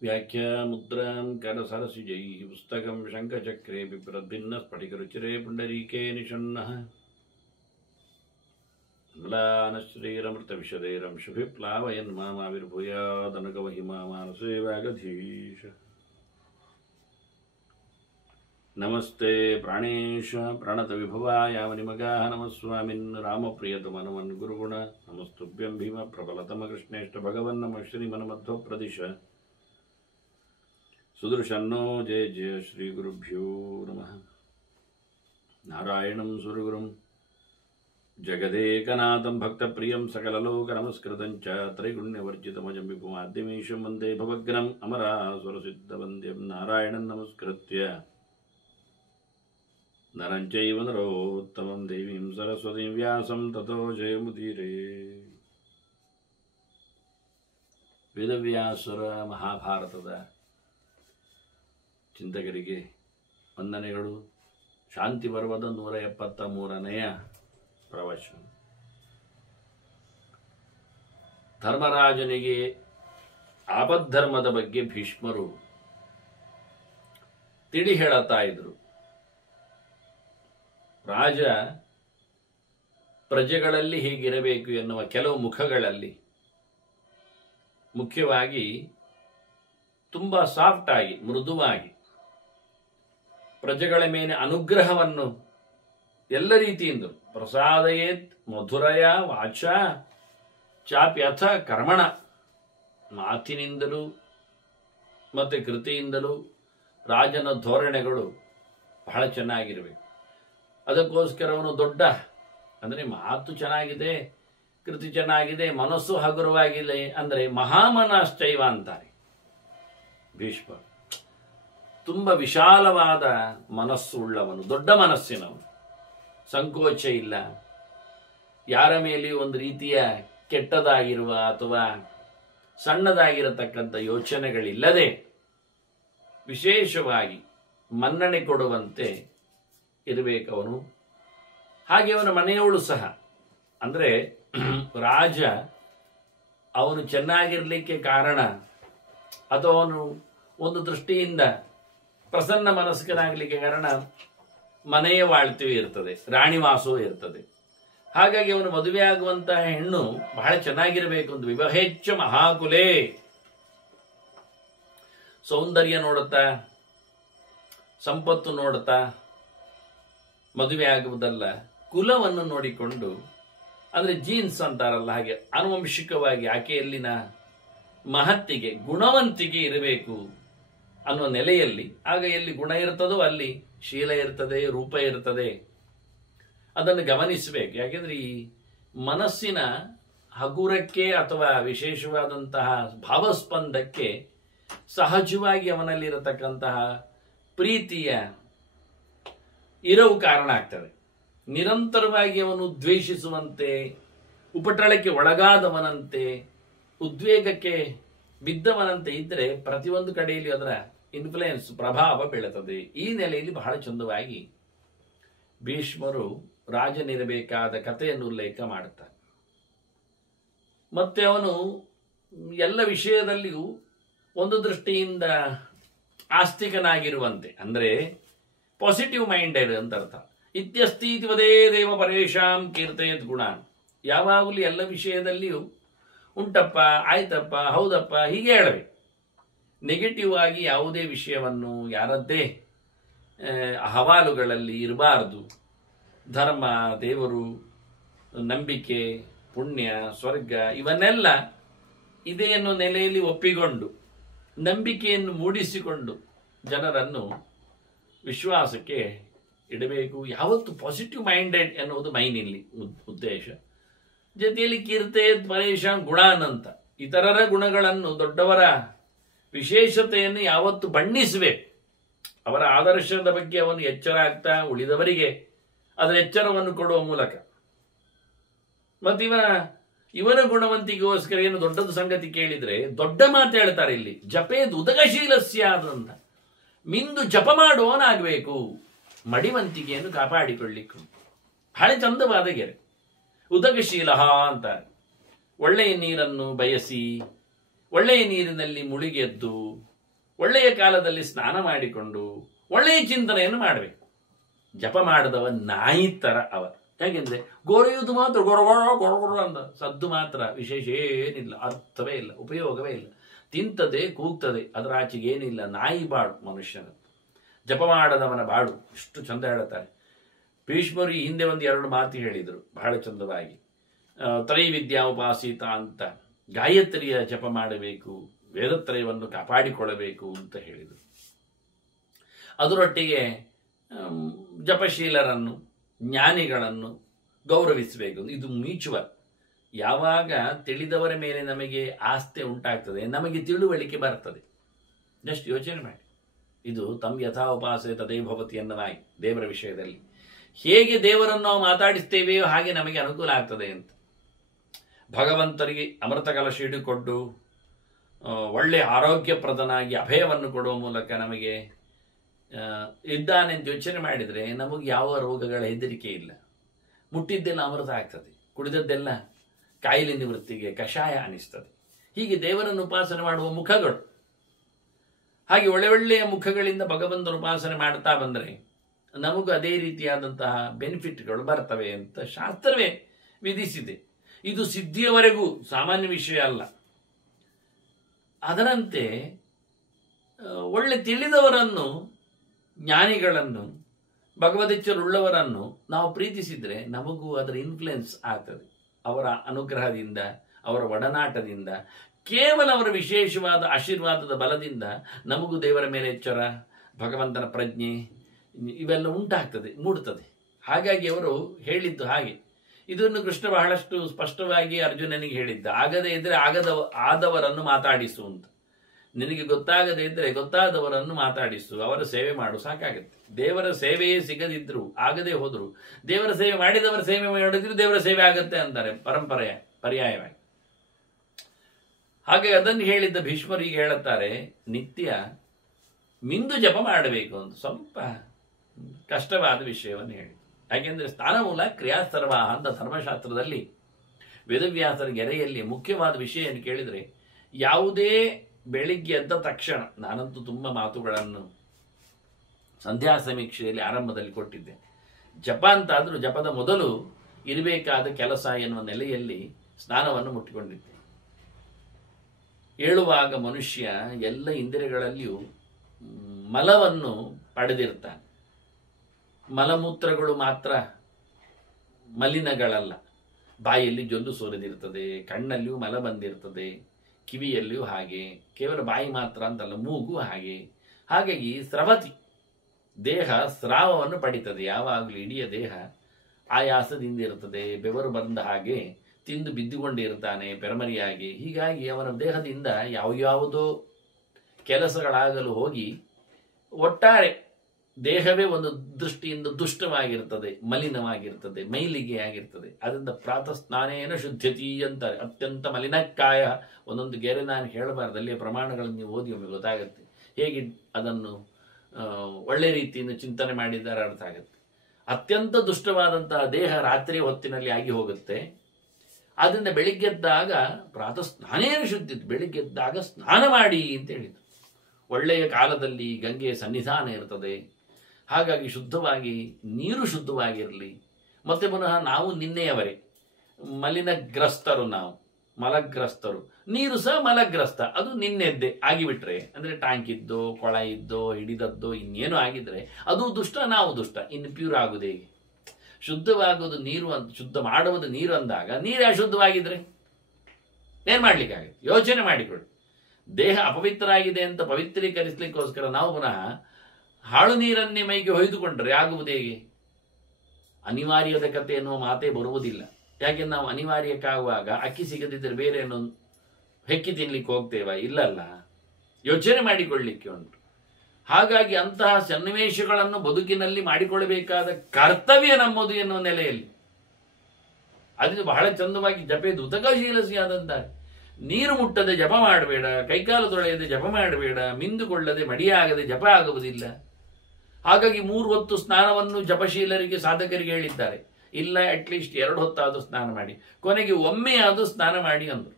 व्याख्यामुद्रां करसरसिजैः पुस्तकं शङ्खचक्रे बिभ्रद्भिन्नः स्फटिकरुचिरे पुण्डरीके निषण्णः म्लानश्रीरमृतविशदैरंशुभिः प्लावयन् मामाविर्भूयादनुगवहिमा मानसे वागधीश। नमस्ते प्राणेश प्रणतविभवाय मणिमगाः नमः स्वामिन् रामप्रियतमनमन् गुरुगुण नमस्तुभ्यं भीम प्रबलतम कृष्णेष्ट भगवन् नमः श्रीमन्मध्वप्रदिश सुदर्शन्नो जय जय श्रीगुरुभ्यो नमः। नारायणं सुरगुरुं जगदेकनाथं भक्तप्रियं सकललोकनमस्कृतं च त्रैगुण्यवर्जितमजं विपुमाद्यमीशं वन्दे भवग्नम् अमरासुरसिद्धवन्द्यं नारायणं नमस्कृत्य नरं चैव नरोत्तमं देवीं सरस्वतीं व्यासं ततो जयमुदीरे। ವೇದವ್ಯಾಸರ ಮಹಾಭಾರತದ ಚಿಂತಕರಿಗೆ ವಂದನೆಗಳು. ಶಾಂತಿ ಪರ್ವದ 173ನೆಯ ಪ್ರವಚನ. ಧರ್ಮರಾಜನಿಗೆ ಆಪದ್ಧರ್ಮದ ಬಗ್ಗೆ ಭೀಷ್ಮರು ತಿಳಿ ಹೇಳುತ್ತಾ ಇದ್ರು. ರಾಜ ಪ್ರಜೆಗಳಲ್ಲಿ ಹೀಗಿರಬೇಕು ಎನ್ನುವ ಕೆಲವು ಮುಖಗಳಲ್ಲಿ ಮುಖ್ಯವಾಗಿ ತುಂಬಾ ಸಾಫ್ಟ್ ಆಗಿ ಮೃದುವಾಗಿ ಪ್ರಜೆಗಳ ಮೇಲೆ ಅನುಗ್ರಹವನ್ನು ಎಲ್ಲ ರೀತಿಯಿಂದಲೂ ಪ್ರಸಾದಯೇತ್ ಮಧುರಯ ವಾಚ ಚಾಪ್ಯಥ ಕರ್ಮಣ, ಮಾತಿನಿಂದಲೂ ಮತ್ತೆ ಕೃತಿಯಿಂದಲೂ ರಾಜನ ಧೋರಣೆಗಳು ಬಹಳ ಚೆನ್ನಾಗಿರಬೇಕು. ಅದಕ್ಕೋಸ್ಕರ ಅವನು ದೊಡ್ಡ ಅಂದರೆ ಮಾತು ಚೆನ್ನಾಗಿದೆ, ಕೃತಿ ಚೆನ್ನಾಗಿದೆ, ಮನಸ್ಸು ಹಗುರವಾಗಿದೆ ಅಂದರೆ ಮಹಾಮನಶ್ಚೈವ ಅಂತಾರೆ ಭೀಷ್ಮ. ತುಂಬ ವಿಶಾಲವಾದ ಮನಸ್ಸು ಉಳ್ಳವನು, ದೊಡ್ಡ ಮನಸ್ಸಿನವನು, ಸಂಕೋಚ ಇಲ್ಲ, ಯಾರ ಮೇಲೆಯೂ ಒಂದು ರೀತಿಯ ಕೆಟ್ಟದಾಗಿರುವ ಅಥವಾ ಸಣ್ಣದಾಗಿರತಕ್ಕಂಥ ಯೋಚನೆಗಳಿಲ್ಲದೆ ವಿಶೇಷವಾಗಿ ಮನ್ನಣೆ ಕೊಡುವಂತೆ ಇರಬೇಕವನು. ಹಾಗೆ ಅವನ ಮನೆಯವಳು ಸಹ, ಅಂದರೆ ರಾಜ ಅವನು ಚೆನ್ನಾಗಿರ್ಲಿಕ್ಕೆ ಕಾರಣ ಅಥವಾ ಅವನು ಒಂದು ದೃಷ್ಟಿಯಿಂದ ಪ್ರಸನ್ನ ಮನಸ್ಕನಾಗಲಿಕ್ಕೆ ಕಾರಣ ಮನೆಯ ವಾಳ್ತಿಯೂ ಇರ್ತದೆ, ರಾಣಿವಾಸವೂ ಇರ್ತದೆ. ಹಾಗಾಗಿ ಅವನು ಮದುವೆ ಆಗುವಂತಹ ಹೆಣ್ಣು ಬಹಳ ಚೆನ್ನಾಗಿರಬೇಕು ಅಂತ. ವಿವಾಹೇಚ್ಛ ಮಹಾಕುಲೇ, ಸೌಂದರ್ಯ ನೋಡುತ್ತಾ ಸಂಪತ್ತು ನೋಡುತ್ತಾ ಮದುವೆ ಆಗುವುದಲ್ಲ, ಕುಲವನ್ನು ನೋಡಿಕೊಂಡು, ಅಂದರೆ ಜೀನ್ಸ್ ಅಂತಾರಲ್ಲ ಹಾಗೆ ಆನುವಂಶಿಕವಾಗಿ ಆಕೆಯಲ್ಲಿನ ಮಹತ್ತಿಗೆ ಗುಣವಂತಿಕೆ ಇರಬೇಕು ಅನ್ನುವ ನೆಲೆಯಲ್ಲಿ, ಆಗ ಎಲ್ಲಿ ಗುಣ ಇರ್ತದೋ ಅಲ್ಲಿ ಶೀಲ ಇರ್ತದೆ, ರೂಪ ಇರ್ತದೆ. ಅದನ್ನು ಗಮನಿಸಬೇಕು. ಯಾಕೆಂದ್ರೆ ಈ ಮನಸ್ಸಿನ ಹಗುರಕ್ಕೆ ಅಥವಾ ವಿಶೇಷವಾದಂತಹ ಭಾವಸ್ಪಂದಕ್ಕೆ ಸಹಜವಾಗಿ ಅವನಲ್ಲಿರತಕ್ಕಂತಹ ಪ್ರೀತಿಯ ಇರವು ಕಾರಣ ಆಗ್ತದೆ. ನಿರಂತರವಾಗಿ ಅವನು ದ್ವೇಷಿಸುವಂತೆ, ಉಪಟಳಕ್ಕೆ ಒಳಗಾದವನಂತೆ, ಉದ್ವೇಗಕ್ಕೆ ಬಿದ್ದವನಂತೆ ಇದ್ದರೆ ಪ್ರತಿಯೊಂದು ಕಡೆಯಲ್ಲಿ ಅದರ ಇನ್ಫ್ಲುಯೆನ್ಸ್ ಪ್ರಭಾವ ಬೀಳುತ್ತದೆ. ಈ ನೆಲೆಯಲ್ಲಿ ಬಹಳ ಚಂದವಾಗಿ ಭೀಷ್ಮರು ರಾಜನಿರಬೇಕಾದ ಕಥೆಯನ್ನು ಉಲ್ಲೇಖ ಮಾಡುತ್ತಾರೆ. ಮತ್ತೆ ಅವನು ಎಲ್ಲ ವಿಷಯದಲ್ಲಿಯೂ ಒಂದು ದೃಷ್ಟಿಯಿಂದ ಆಸ್ತಿಕನಾಗಿರುವಂತೆ, ಅಂದರೆ ಪಾಸಿಟಿವ್ ಮೈಂಡೆಡ್ ಅಂತ ಅರ್ಥ. ಇತ್ಯಸ್ತಿ ವದೇ ದೇವ ಪರೇಶಾಂ ಕೀರ್ತಯದ್ ಗುಣ. ಯಾವಾಗಲೂ ಎಲ್ಲ ವಿಷಯದಲ್ಲಿಯೂ ಉಂಟಪ್ಪ, ಆಯ್ತಪ್ಪ, ಹೌದಪ್ಪ ಹೀಗೆ ಹೇಳಬೇಕು. ನೆಗೆಟಿವ್ ಆಗಿ ಯಾವುದೇ ವಿಷಯವನ್ನು ಯಾರದ್ದೇ ಅಹವಾಲುಗಳಲ್ಲಿ ಇರಬಾರದು. ಧರ್ಮ, ದೇವರು, ನಂಬಿಕೆ, ಪುಣ್ಯ, ಸ್ವರ್ಗ ಇವನ್ನೆಲ್ಲ ಇದೆ ಎನ್ನುವ ನೆಲೆಯಲ್ಲಿ ಒಪ್ಪಿಕೊಂಡು ನಂಬಿಕೆಯನ್ನು ಮೂಡಿಸಿಕೊಂಡು ಜನರನ್ನು ವಿಶ್ವಾಸಕ್ಕೆ ಇಡಬೇಕು. ಯಾವತ್ತು ಪಾಸಿಟಿವ್ ಮೈಂಡೆಡ್ ಎನ್ನುವುದು ಮೈನ್ ಇಲ್ಲಿ ಉದ್ದೇಶ. ಜೊತೆಯಲ್ಲಿ ಕೀರ್ತೆ ಪರೇಶ ಗುಣಾನ್ ಅಂತ ಇತರರ ಗುಣಗಳನ್ನು, ದೊಡ್ಡವರ ವಿಶೇಷತೆಯನ್ನು ಯಾವತ್ತು ಬಣ್ಣಿಸಬೇಕು. ಅವರ ಆದರ್ಶದ ಬಗ್ಗೆ ಅವನು ಎಚ್ಚರ ಆಗ್ತಾ ಉಳಿದವರಿಗೆ ಅದರ ಎಚ್ಚರವನ್ನು ಕೊಡುವ ಮೂಲಕ. ಮತ್ತು ಇವನ ಗುಣವಂತಿಗೋಸ್ಕರ ಏನು ದೊಡ್ಡದು ಸಂಗತಿ ಕೇಳಿದ್ರೆ ದೊಡ್ಡ ಮಾತು ಹೇಳ್ತಾರೆ ಇಲ್ಲಿ. ಜಪೇದ್ ಉದಕಶೀಲಸ್ಯ ಅಂತ, ಮಿಂದು ಜಪ ಮಾಡುವವನಾಗಬೇಕು, ಮಡಿವಂತಿಕೆಯನ್ನು ಕಾಪಾಡಿಕೊಳ್ಳಿಕ್ಕೆ. ಬಹಳ ಚಂದವಾದ ಗೆರೆ ಉದಕಶೀಲ ಅಂತಾರೆ. ಒಳ್ಳೆಯ ನೀರನ್ನು ಬಯಸಿ ಒಳ್ಳೆಯ ನೀರಿನಲ್ಲಿ ಮುಳುಗೆದ್ದು ಒಳ್ಳೆಯ ಕಾಲದಲ್ಲಿ ಸ್ನಾನ ಮಾಡಿಕೊಂಡು ಒಳ್ಳೆಯ ಚಿಂತನೆಯನ್ನು ಮಾಡಬೇಕು. ಜಪ ಮಾಡದವ ನಾಯಿ ಥರ ಅವ. ಯಾಕೆಂದ್ರೆ ಗೋರೆಯುವುದು ಮಾತ್ರ ಗೊರಗೊರ ಅಂತ ಸದ್ದು ಮಾತ್ರ, ವಿಶೇಷ ಏನಿಲ್ಲ, ಅರ್ಥವೇ ಇಲ್ಲ, ಉಪಯೋಗವೇ ಇಲ್ಲ. ತಿಂತದೆ ಕೂಗ್ತದೆ, ಅದರ ಆಚೆಗೆ ಏನಿಲ್ಲ. ನಾಯಿ ಬಾಳು ಮನುಷ್ಯನ, ಜಪ ಮಾಡದವನ ಬಾಳು. ಇಷ್ಟು ಚಂದ ಹೇಳುತ್ತಾರೆ ಭೀಷ್ಮರು. ಹಿಂದೆ ಒಂದು 2 ಮಾತು ಹೇಳಿದರು ಬಹಳ ಚಂದವಾಗಿ. ತ್ರೈವಿದ್ಯಾ ಉಪಾಸಿತ ಅಂತ, ಗಾಯತ್ರಿಯ ಜಪ ಮಾಡಬೇಕು, ವೇದತ್ರಯವನ್ನು ಕಾಪಾಡಿಕೊಳ್ಳಬೇಕು ಅಂತ ಹೇಳಿದರು. ಅದರೊಟ್ಟಿಗೆ ಜಪಶೀಲರನ್ನು, ಜ್ಞಾನಿಗಳನ್ನು ಗೌರವಿಸಬೇಕು. ಇದು ಮ್ಯೂಚುವಲ್. ಯಾವಾಗ ತಿಳಿದವರ ಮೇಲೆ ನಮಗೆ ಆಸ್ಥೆ ಉಂಟಾಗ್ತದೆ, ನಮಗೆ ತಿಳುವಳಿಕೆ ಬರ್ತದೆ. ಜಸ್ಟ್ ಯೋಚನೆ ಮಾಡಿ. ಇದು ತಮ್ ಯಥಾ ಉಪಾಸೆ ತದೇ ಭವತಿ ಅನ್ನವಾಗಿ ದೇವರ ವಿಷಯದಲ್ಲಿ ಹೇಗೆ ದೇವರನ್ನು ನಾವು ಮಾತಾಡಿಸ್ತೇವೆಯೋ ಹಾಗೆ ನಮಗೆ ಅನುಕೂಲ ಆಗ್ತದೆ ಅಂತ. ಭಗವಂತರಿಗೆ ಅಮೃತ ಕಲಶ ಹಿಡಿದುಕೊಂಡು ಒಳ್ಳೆಯ ಆರೋಗ್ಯಪ್ರದನಾಗಿ ಅಭಯವನ್ನು ಕೊಡುವ ಮೂಲಕ ನಮಗೆ ಇದ್ದಾನೆ ಅಂತ ಯೋಚನೆ ಮಾಡಿದರೆ ನಮಗೆ ಯಾವ ರೋಗಗಳ ಹೆದರಿಕೆ ಇಲ್ಲ. ಮುಟ್ಟಿದ್ದೆಲ್ಲ ಅಮೃತ ಆಗ್ತದೆ, ಕುಡಿದದ್ದೆಲ್ಲ ಕಾಯಿಲೆ ನಿವೃತ್ತಿಗೆ ಕಷಾಯ ಅನಿಸ್ತದೆ. ಹೀಗೆ ದೇವರನ್ನು ಉಪಾಸನೆ ಮಾಡುವ ಮುಖಗಳು, ಹಾಗೆ ಒಳ್ಳೆಯ ಮುಖಗಳಿಂದ ಭಗವಂತನ ಉಪಾಸನೆ ಮಾಡ್ತಾ ಬಂದರೆ ನಮಗೂ ಅದೇ ರೀತಿಯಾದಂತಹ ಬೆನಿಫಿಟ್ಗಳು ಬರ್ತವೆ ಅಂತ ಶಾಸ್ತ್ರವೇ ವಿಧಿಸಿದೆ. ಇದು ಸಿದ್ಧಿಯವರೆಗೂ ಸಾಮಾನ್ಯ ವಿಷಯ ಅಲ್ಲ. ಅದರಂತೆ ಒಳ್ಳೆ ತಿಳಿದವರನ್ನು, ಜ್ಞಾನಿಗಳನ್ನು, ಭಗವದಿಚ್ಛರುಳ್ಳವರನ್ನು ನಾವು ಪ್ರೀತಿಸಿದರೆ ನಮಗೂ ಅದರ ಇನ್ಫ್ಲುಯೆನ್ಸ್ ಆಗ್ತದೆ. ಅವರ ಅನುಗ್ರಹದಿಂದ, ಅವರ ಒಡನಾಟದಿಂದ, ಕೇವಲ ಅವರ ವಿಶೇಷವಾದ ಆಶೀರ್ವಾದದ ಬಲದಿಂದ ನಮಗೂ ದೇವರ ಮೇಲೆ ಎಚ್ಚರ, ಭಗವಂತನ ಪ್ರಜ್ಞೆ ಇವೆಲ್ಲ ಉಂಟಾಗ್ತದೆ, ಮೂಡುತ್ತದೆ. ಹಾಗಾಗಿ ಅವರು ಹೇಳಿದ್ದು ಹಾಗೆ. ಇದನ್ನು ಕೃಷ್ಣ ಬಹಳಷ್ಟು ಸ್ಪಷ್ಟವಾಗಿ ಅರ್ಜುನನಿಗೆ ಹೇಳಿದ್ದ. ಆಗದೇ ಇದ್ರೆ ಆದವರನ್ನು ಮಾತಾಡಿಸು ಅಂತ. ನಿನಗೆ ಗೊತ್ತಾಗದೇ ಇದ್ರೆ ಗೊತ್ತಾದವರನ್ನು ಮಾತಾಡಿಸು, ಅವರ ಸೇವೆ ಮಾಡು, ಸಾಕಾಗುತ್ತೆ. ದೇವರ ಸೇವೆಯೇ ಸಿಗದಿದ್ರು, ಆಗದೆ ಹೋದ್ರು, ದೇವರ ಸೇವೆ ಮಾಡಿದವರ ಸೇವೆ ಮಾಡಿದ್ರು ದೇವರ ಸೇವೆ ಆಗುತ್ತೆ ಅಂತಾರೆ ಪರಂಪರೆಯ ಪರ್ಯಾಯವಾಗಿ. ಹಾಗೆ ಅದನ್ನು ಹೇಳಿದ್ದ ಭೀಷ್ಮರಿಗೆ ಹೇಳುತ್ತಾರೆ, ನಿತ್ಯ ಮಿಂದು ಜಪ ಮಾಡಬೇಕು ಅಂತ. ಸ್ವಲ್ಪ ಕಷ್ಟವಾದ ವಿಷಯವನ್ನು ಹೇಳಿ. ಯಾಕೆಂದ್ರೆ ಸ್ಥಾನಮೂಲ ಕ್ರಿಯಾಸ್ತರ್ವಾಹ ಅಂತ ಧರ್ಮಶಾಸ್ತ್ರದಲ್ಲಿ ವೇದವ್ಯಾಸರ ಗೆರೆಯಲ್ಲಿ ಮುಖ್ಯವಾದ ವಿಷಯ ಏನು ಕೇಳಿದರೆ, ಯಾವುದೇ ಬೆಳಿಗ್ಗೆ ಎದ್ದ ತಕ್ಷಣ, ನಾನಂತೂ ತುಂಬ ಮಾತುಗಳನ್ನು ಸಂಧ್ಯಾ ಸಮೀಕ್ಷೆಯಲ್ಲಿ ಆರಂಭದಲ್ಲಿ ಕೊಟ್ಟಿದ್ದೆ. ಜಪ ಅಂತಾದರೂ ಜಪದ ಮೊದಲು ಇರಬೇಕಾದ ಕೆಲಸ ಎನ್ನುವ ನೆಲೆಯಲ್ಲಿ ಸ್ನಾನವನ್ನು ಮುಟ್ಟಿಕೊಂಡಿದ್ದೆ. ಏಳುವಾಗ ಮನುಷ್ಯ ಎಲ್ಲ ಇಂದ್ರಿಯಗಳಲ್ಲಿಯೂ ಮಲವನ್ನು ಪಡೆದಿರ್ತಾನೆ. ಮಲಮೂತ್ರಗಳು ಮಾತ್ರ ಮಲಿನಗಳಲ್ಲ. ಬಾಯಲ್ಲಿ ಜೊಲ್ಲು ಸೋರಿದಿರ್ತದೆ, ಕಣ್ಣಲ್ಲಿಯೂ ಮಲ ಬಂದಿರ್ತದೆ, ಕಿವಿಯಲ್ಲಿಯೂ ಹಾಗೆ. ಕೇವಲ ಬಾಯಿ ಮಾತ್ರ ಅಂತಲ್ಲ, ಮೂಗು ಹಾಗೆ. ಹಾಗಾಗಿ ಸ್ರವತಿ, ದೇಹ ಸ್ರಾವವನ್ನು ಪಡಿತದೆ. ಯಾವಾಗಲೂ ಇಡೀ ದೇಹ ಆಯಾಸದಿಂದ ಇರ್ತದೆ, ಬೆವರು ಬಂದ ಹಾಗೆ ತಿಂದು ಬಿದ್ದುಕೊಂಡಿರ್ತಾನೆ ಪೆರಮರಿಯಾಗಿ. ಹೀಗಾಗಿ ಅವನ ದೇಹದಿಂದ ಯಾವುದೋ ಕೆಲಸಗಳಾಗಲು ಹೋಗಿ ಒಟ್ಟಾರೆ ದೇಹವೇ ಒಂದು ದೃಷ್ಟಿಯಿಂದ ದುಷ್ಟವಾಗಿರ್ತದೆ, ಮಲಿನವಾಗಿರ್ತದೆ, ಮೈಲಿಗೆ ಆಗಿರ್ತದೆ. ಅದರಿಂದ ಪ್ರಾತಃ ಸ್ನಾನೇನ ಶುದ್ಧತಿ ಅಂತಾರೆ. ಅತ್ಯಂತ ಮಲಿನಕ್ಕಾಯ. ಒಂದೊಂದು ಗೆರೆ ನಾನು ಹೇಳಬಾರ್ದು, ಅಲ್ಲಿಯ ಪ್ರಮಾಣಗಳನ್ನು ನೀವು ಓದಿ ಒಮ್ಮೆ ಗೊತ್ತಾಗುತ್ತೆ. ಹೇಗೆ ಅದನ್ನು ಒಳ್ಳೆ ರೀತಿಯಿಂದ ಚಿಂತನೆ ಮಾಡಿದ್ದಾರೆ ಅರ್ಥ ಆಗುತ್ತೆ. ಅತ್ಯಂತ ದುಷ್ಟವಾದಂತಹ ದೇಹ ರಾತ್ರಿ ಹೊತ್ತಿನಲ್ಲಿ ಆಗಿ ಹೋಗುತ್ತೆ. ಆದ್ದರಿಂದ ಬೆಳಿಗ್ಗೆದ್ದಾಗ ಪ್ರಾತಃ ಸ್ನಾನೇನ ಶುದ್ಧಿ, ಬೆಳಿಗ್ಗೆದ್ದಾಗ ಸ್ನಾನ ಮಾಡಿ ಅಂತ ಹೇಳಿದರು. ಒಳ್ಳೆಯ ಕಾಲದಲ್ಲಿ ಗಂಗೆಯ ಸನ್ನಿಧಾನ ಇರ್ತದೆ. ಹಾಗಾಗಿ ಶುದ್ಧವಾಗಿ ನೀರು ಶುದ್ಧವಾಗಿರಲಿ. ಮತ್ತೆ ಪುನಃ ನಾವು ನಿನ್ನೆಯವರೇ ಮಲಿನಗ್ರಸ್ತರು, ನಾವು ಮಲಗ್ರಸ್ತರು. ನೀರು ಸಹ ಮಲಗ್ರಸ್ತ, ಅದು ನಿನ್ನೆದ್ದೇ ಆಗಿಬಿಟ್ರೆ, ಅಂದರೆ ಟ್ಯಾಂಕ್ ಇದ್ದೋ ಕೊಳ ಇದ್ದೋ ಹಿಡಿದದ್ದೋ ಇನ್ನೇನು ಆಗಿದ್ರೆ ಅದು ದುಷ್ಟ, ನಾವು ದುಷ್ಟ. ಇನ್ನು ಪ್ಯೂರ್ ಆಗುವುದು ಹೇಗೆ? ಶುದ್ಧವಾಗುವುದು ನೀರು ಅಂತ, ಶುದ್ಧ ಮಾಡುವುದು ನೀರು ಅಂದಾಗ ನೀರು ಅಶುದ್ಧವಾಗಿದ್ರೆ ಏನು ಮಾಡ್ಲಿಕ್ಕಾಗುತ್ತೆ? ಯೋಚನೆ ಮಾಡಿಕೊಳ್ಳಿ. ದೇಹ ಅಪವಿತ್ರ ಆಗಿದೆ ಅಂತ ಪವಿತ್ರೀಕರಿಸಲಿಕ್ಕೋಸ್ಕರ ನಾವು ಪುನಃ ಹಾಳು ನೀರನ್ನೇ ಮೈಗೆ ಹೊಯ್ದುಕೊಂಡ್ರೆ ಆಗುವುದು ಹೇಗೆ? ಅನಿವಾರ್ಯದ ಕಥೆ ಎನ್ನುವ ಮಾತೇ ಬರುವುದಿಲ್ಲ. ಯಾಕೆಂದ್ರೆ ನಾವು ಅನಿವಾರ್ಯಕ್ಕಾಗುವಾಗ ಅಕ್ಕಿ ಸಿಗದಿದ್ದರೆ ಬೇರೆ ಏನೋ ಹೆಕ್ಕಿ ತಿನ್ಲಿಕ್ಕೆ ಹೋಗ್ತೇವ? ಇಲ್ಲಲ್ಲ, ಯೋಚನೆ ಮಾಡಿಕೊಳ್ಳಿಕ್ಕೆ ಉಂಟು. ಹಾಗಾಗಿ ಅಂತಹ ಸನ್ನಿವೇಶಗಳನ್ನು ಬದುಕಿನಲ್ಲಿ ಮಾಡಿಕೊಳ್ಳಬೇಕಾದ ಕರ್ತವ್ಯ ನಮ್ಮದು ಎನ್ನುವ ನೆಲೆಯಲ್ಲಿ ಅದು ಬಹಳ ಚಂದವಾಗಿ ಜಪೇದು ಉತಕಶೀಲಸಿಯಾದಂತಾರೆ. ನೀರು ಮುಟ್ಟದೆ ಜಪ ಮಾಡಬೇಡ, ಕೈಕಾಲು ತೊಳೆಯದೆ ಜಪ ಮಾಡಬೇಡ, ಮಿಂದುಕೊಳ್ಳದೆ ಮಡಿಯಾಗದೆ ಜಪ ಆಗುವುದಿಲ್ಲ. ಹಾಗಾಗಿ 3 ಹೊತ್ತು ಸ್ನಾನವನ್ನು ಜಪಶೀಲರಿಗೆ, ಸಾಧಕರಿಗೆ ಹೇಳಿದ್ದಾರೆ. ಇಲ್ಲ, ಅಟ್ಲೀಸ್ಟ್ 2 ಹೊತ್ತಾದರೂ ಸ್ನಾನ ಮಾಡಿ, ಕೊನೆಗೆ ಒಮ್ಮೆ ಆದರೂ ಸ್ನಾನ ಮಾಡಿ ಅಂದರು.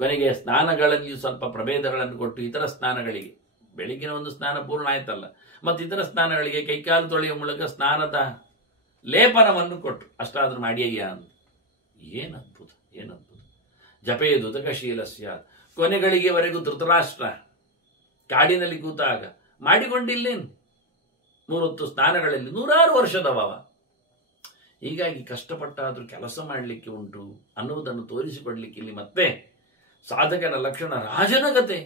ಕೊನೆಗೆ ಸ್ನಾನಗಳಲ್ಲಿಯೂ ಸ್ವಲ್ಪ ಪ್ರಭೇದಗಳನ್ನು ಕೊಟ್ಟು ಇತರ ಸ್ನಾನಗಳಿಗೆ ಬೆಳಿಗ್ಗಿನ ಒಂದು ಸ್ನಾನ ಪೂರ್ಣ ಆಯ್ತಲ್ಲ, ಮತ್ತು ಇತರ ಸ್ನಾನಗಳಿಗೆ ಕೈಕಾಲು ತೊಳೆಯುವ ಮೂಲಕ ಸ್ನಾನದ ಲೇಪನವನ್ನು ಕೊಟ್ಟು ಅಷ್ಟಾದ್ರೂ ಮಾಡಿಯ್ಯ ಅಂತ. ಏನದ್ಭುತ, ಏನದ್ಭುತ. ಜಪೇದು ತಕಶೀಲಸ್ಯ. ಕೊನೆಗಳಿಗೆವರೆಗೂ ಧೃತರಾಷ್ಟ್ರ ಕಾಡಿನಲ್ಲಿ ಕೂತಾಗ ಮಾಡಿಕೊಂಡಿಲ್ಲೇನು 3 ಹೊತ್ತು ಸ್ನಾನಗಳಲ್ಲಿ 100 ವರ್ಷದವ. ಹೀಗಾಗಿ ಕಷ್ಟಪಟ್ಟಾದರೂ ಕೆಲಸ ಮಾಡಲಿಕ್ಕೆ ಉಂಟು ಅನ್ನುವುದನ್ನು ತೋರಿಸಿಕೊಡ್ಲಿಕ್ಕೆ ಇಲ್ಲಿ ಮತ್ತೆ ಸಾಧಕನ ಲಕ್ಷಣ ರಾಜನಗತೆ.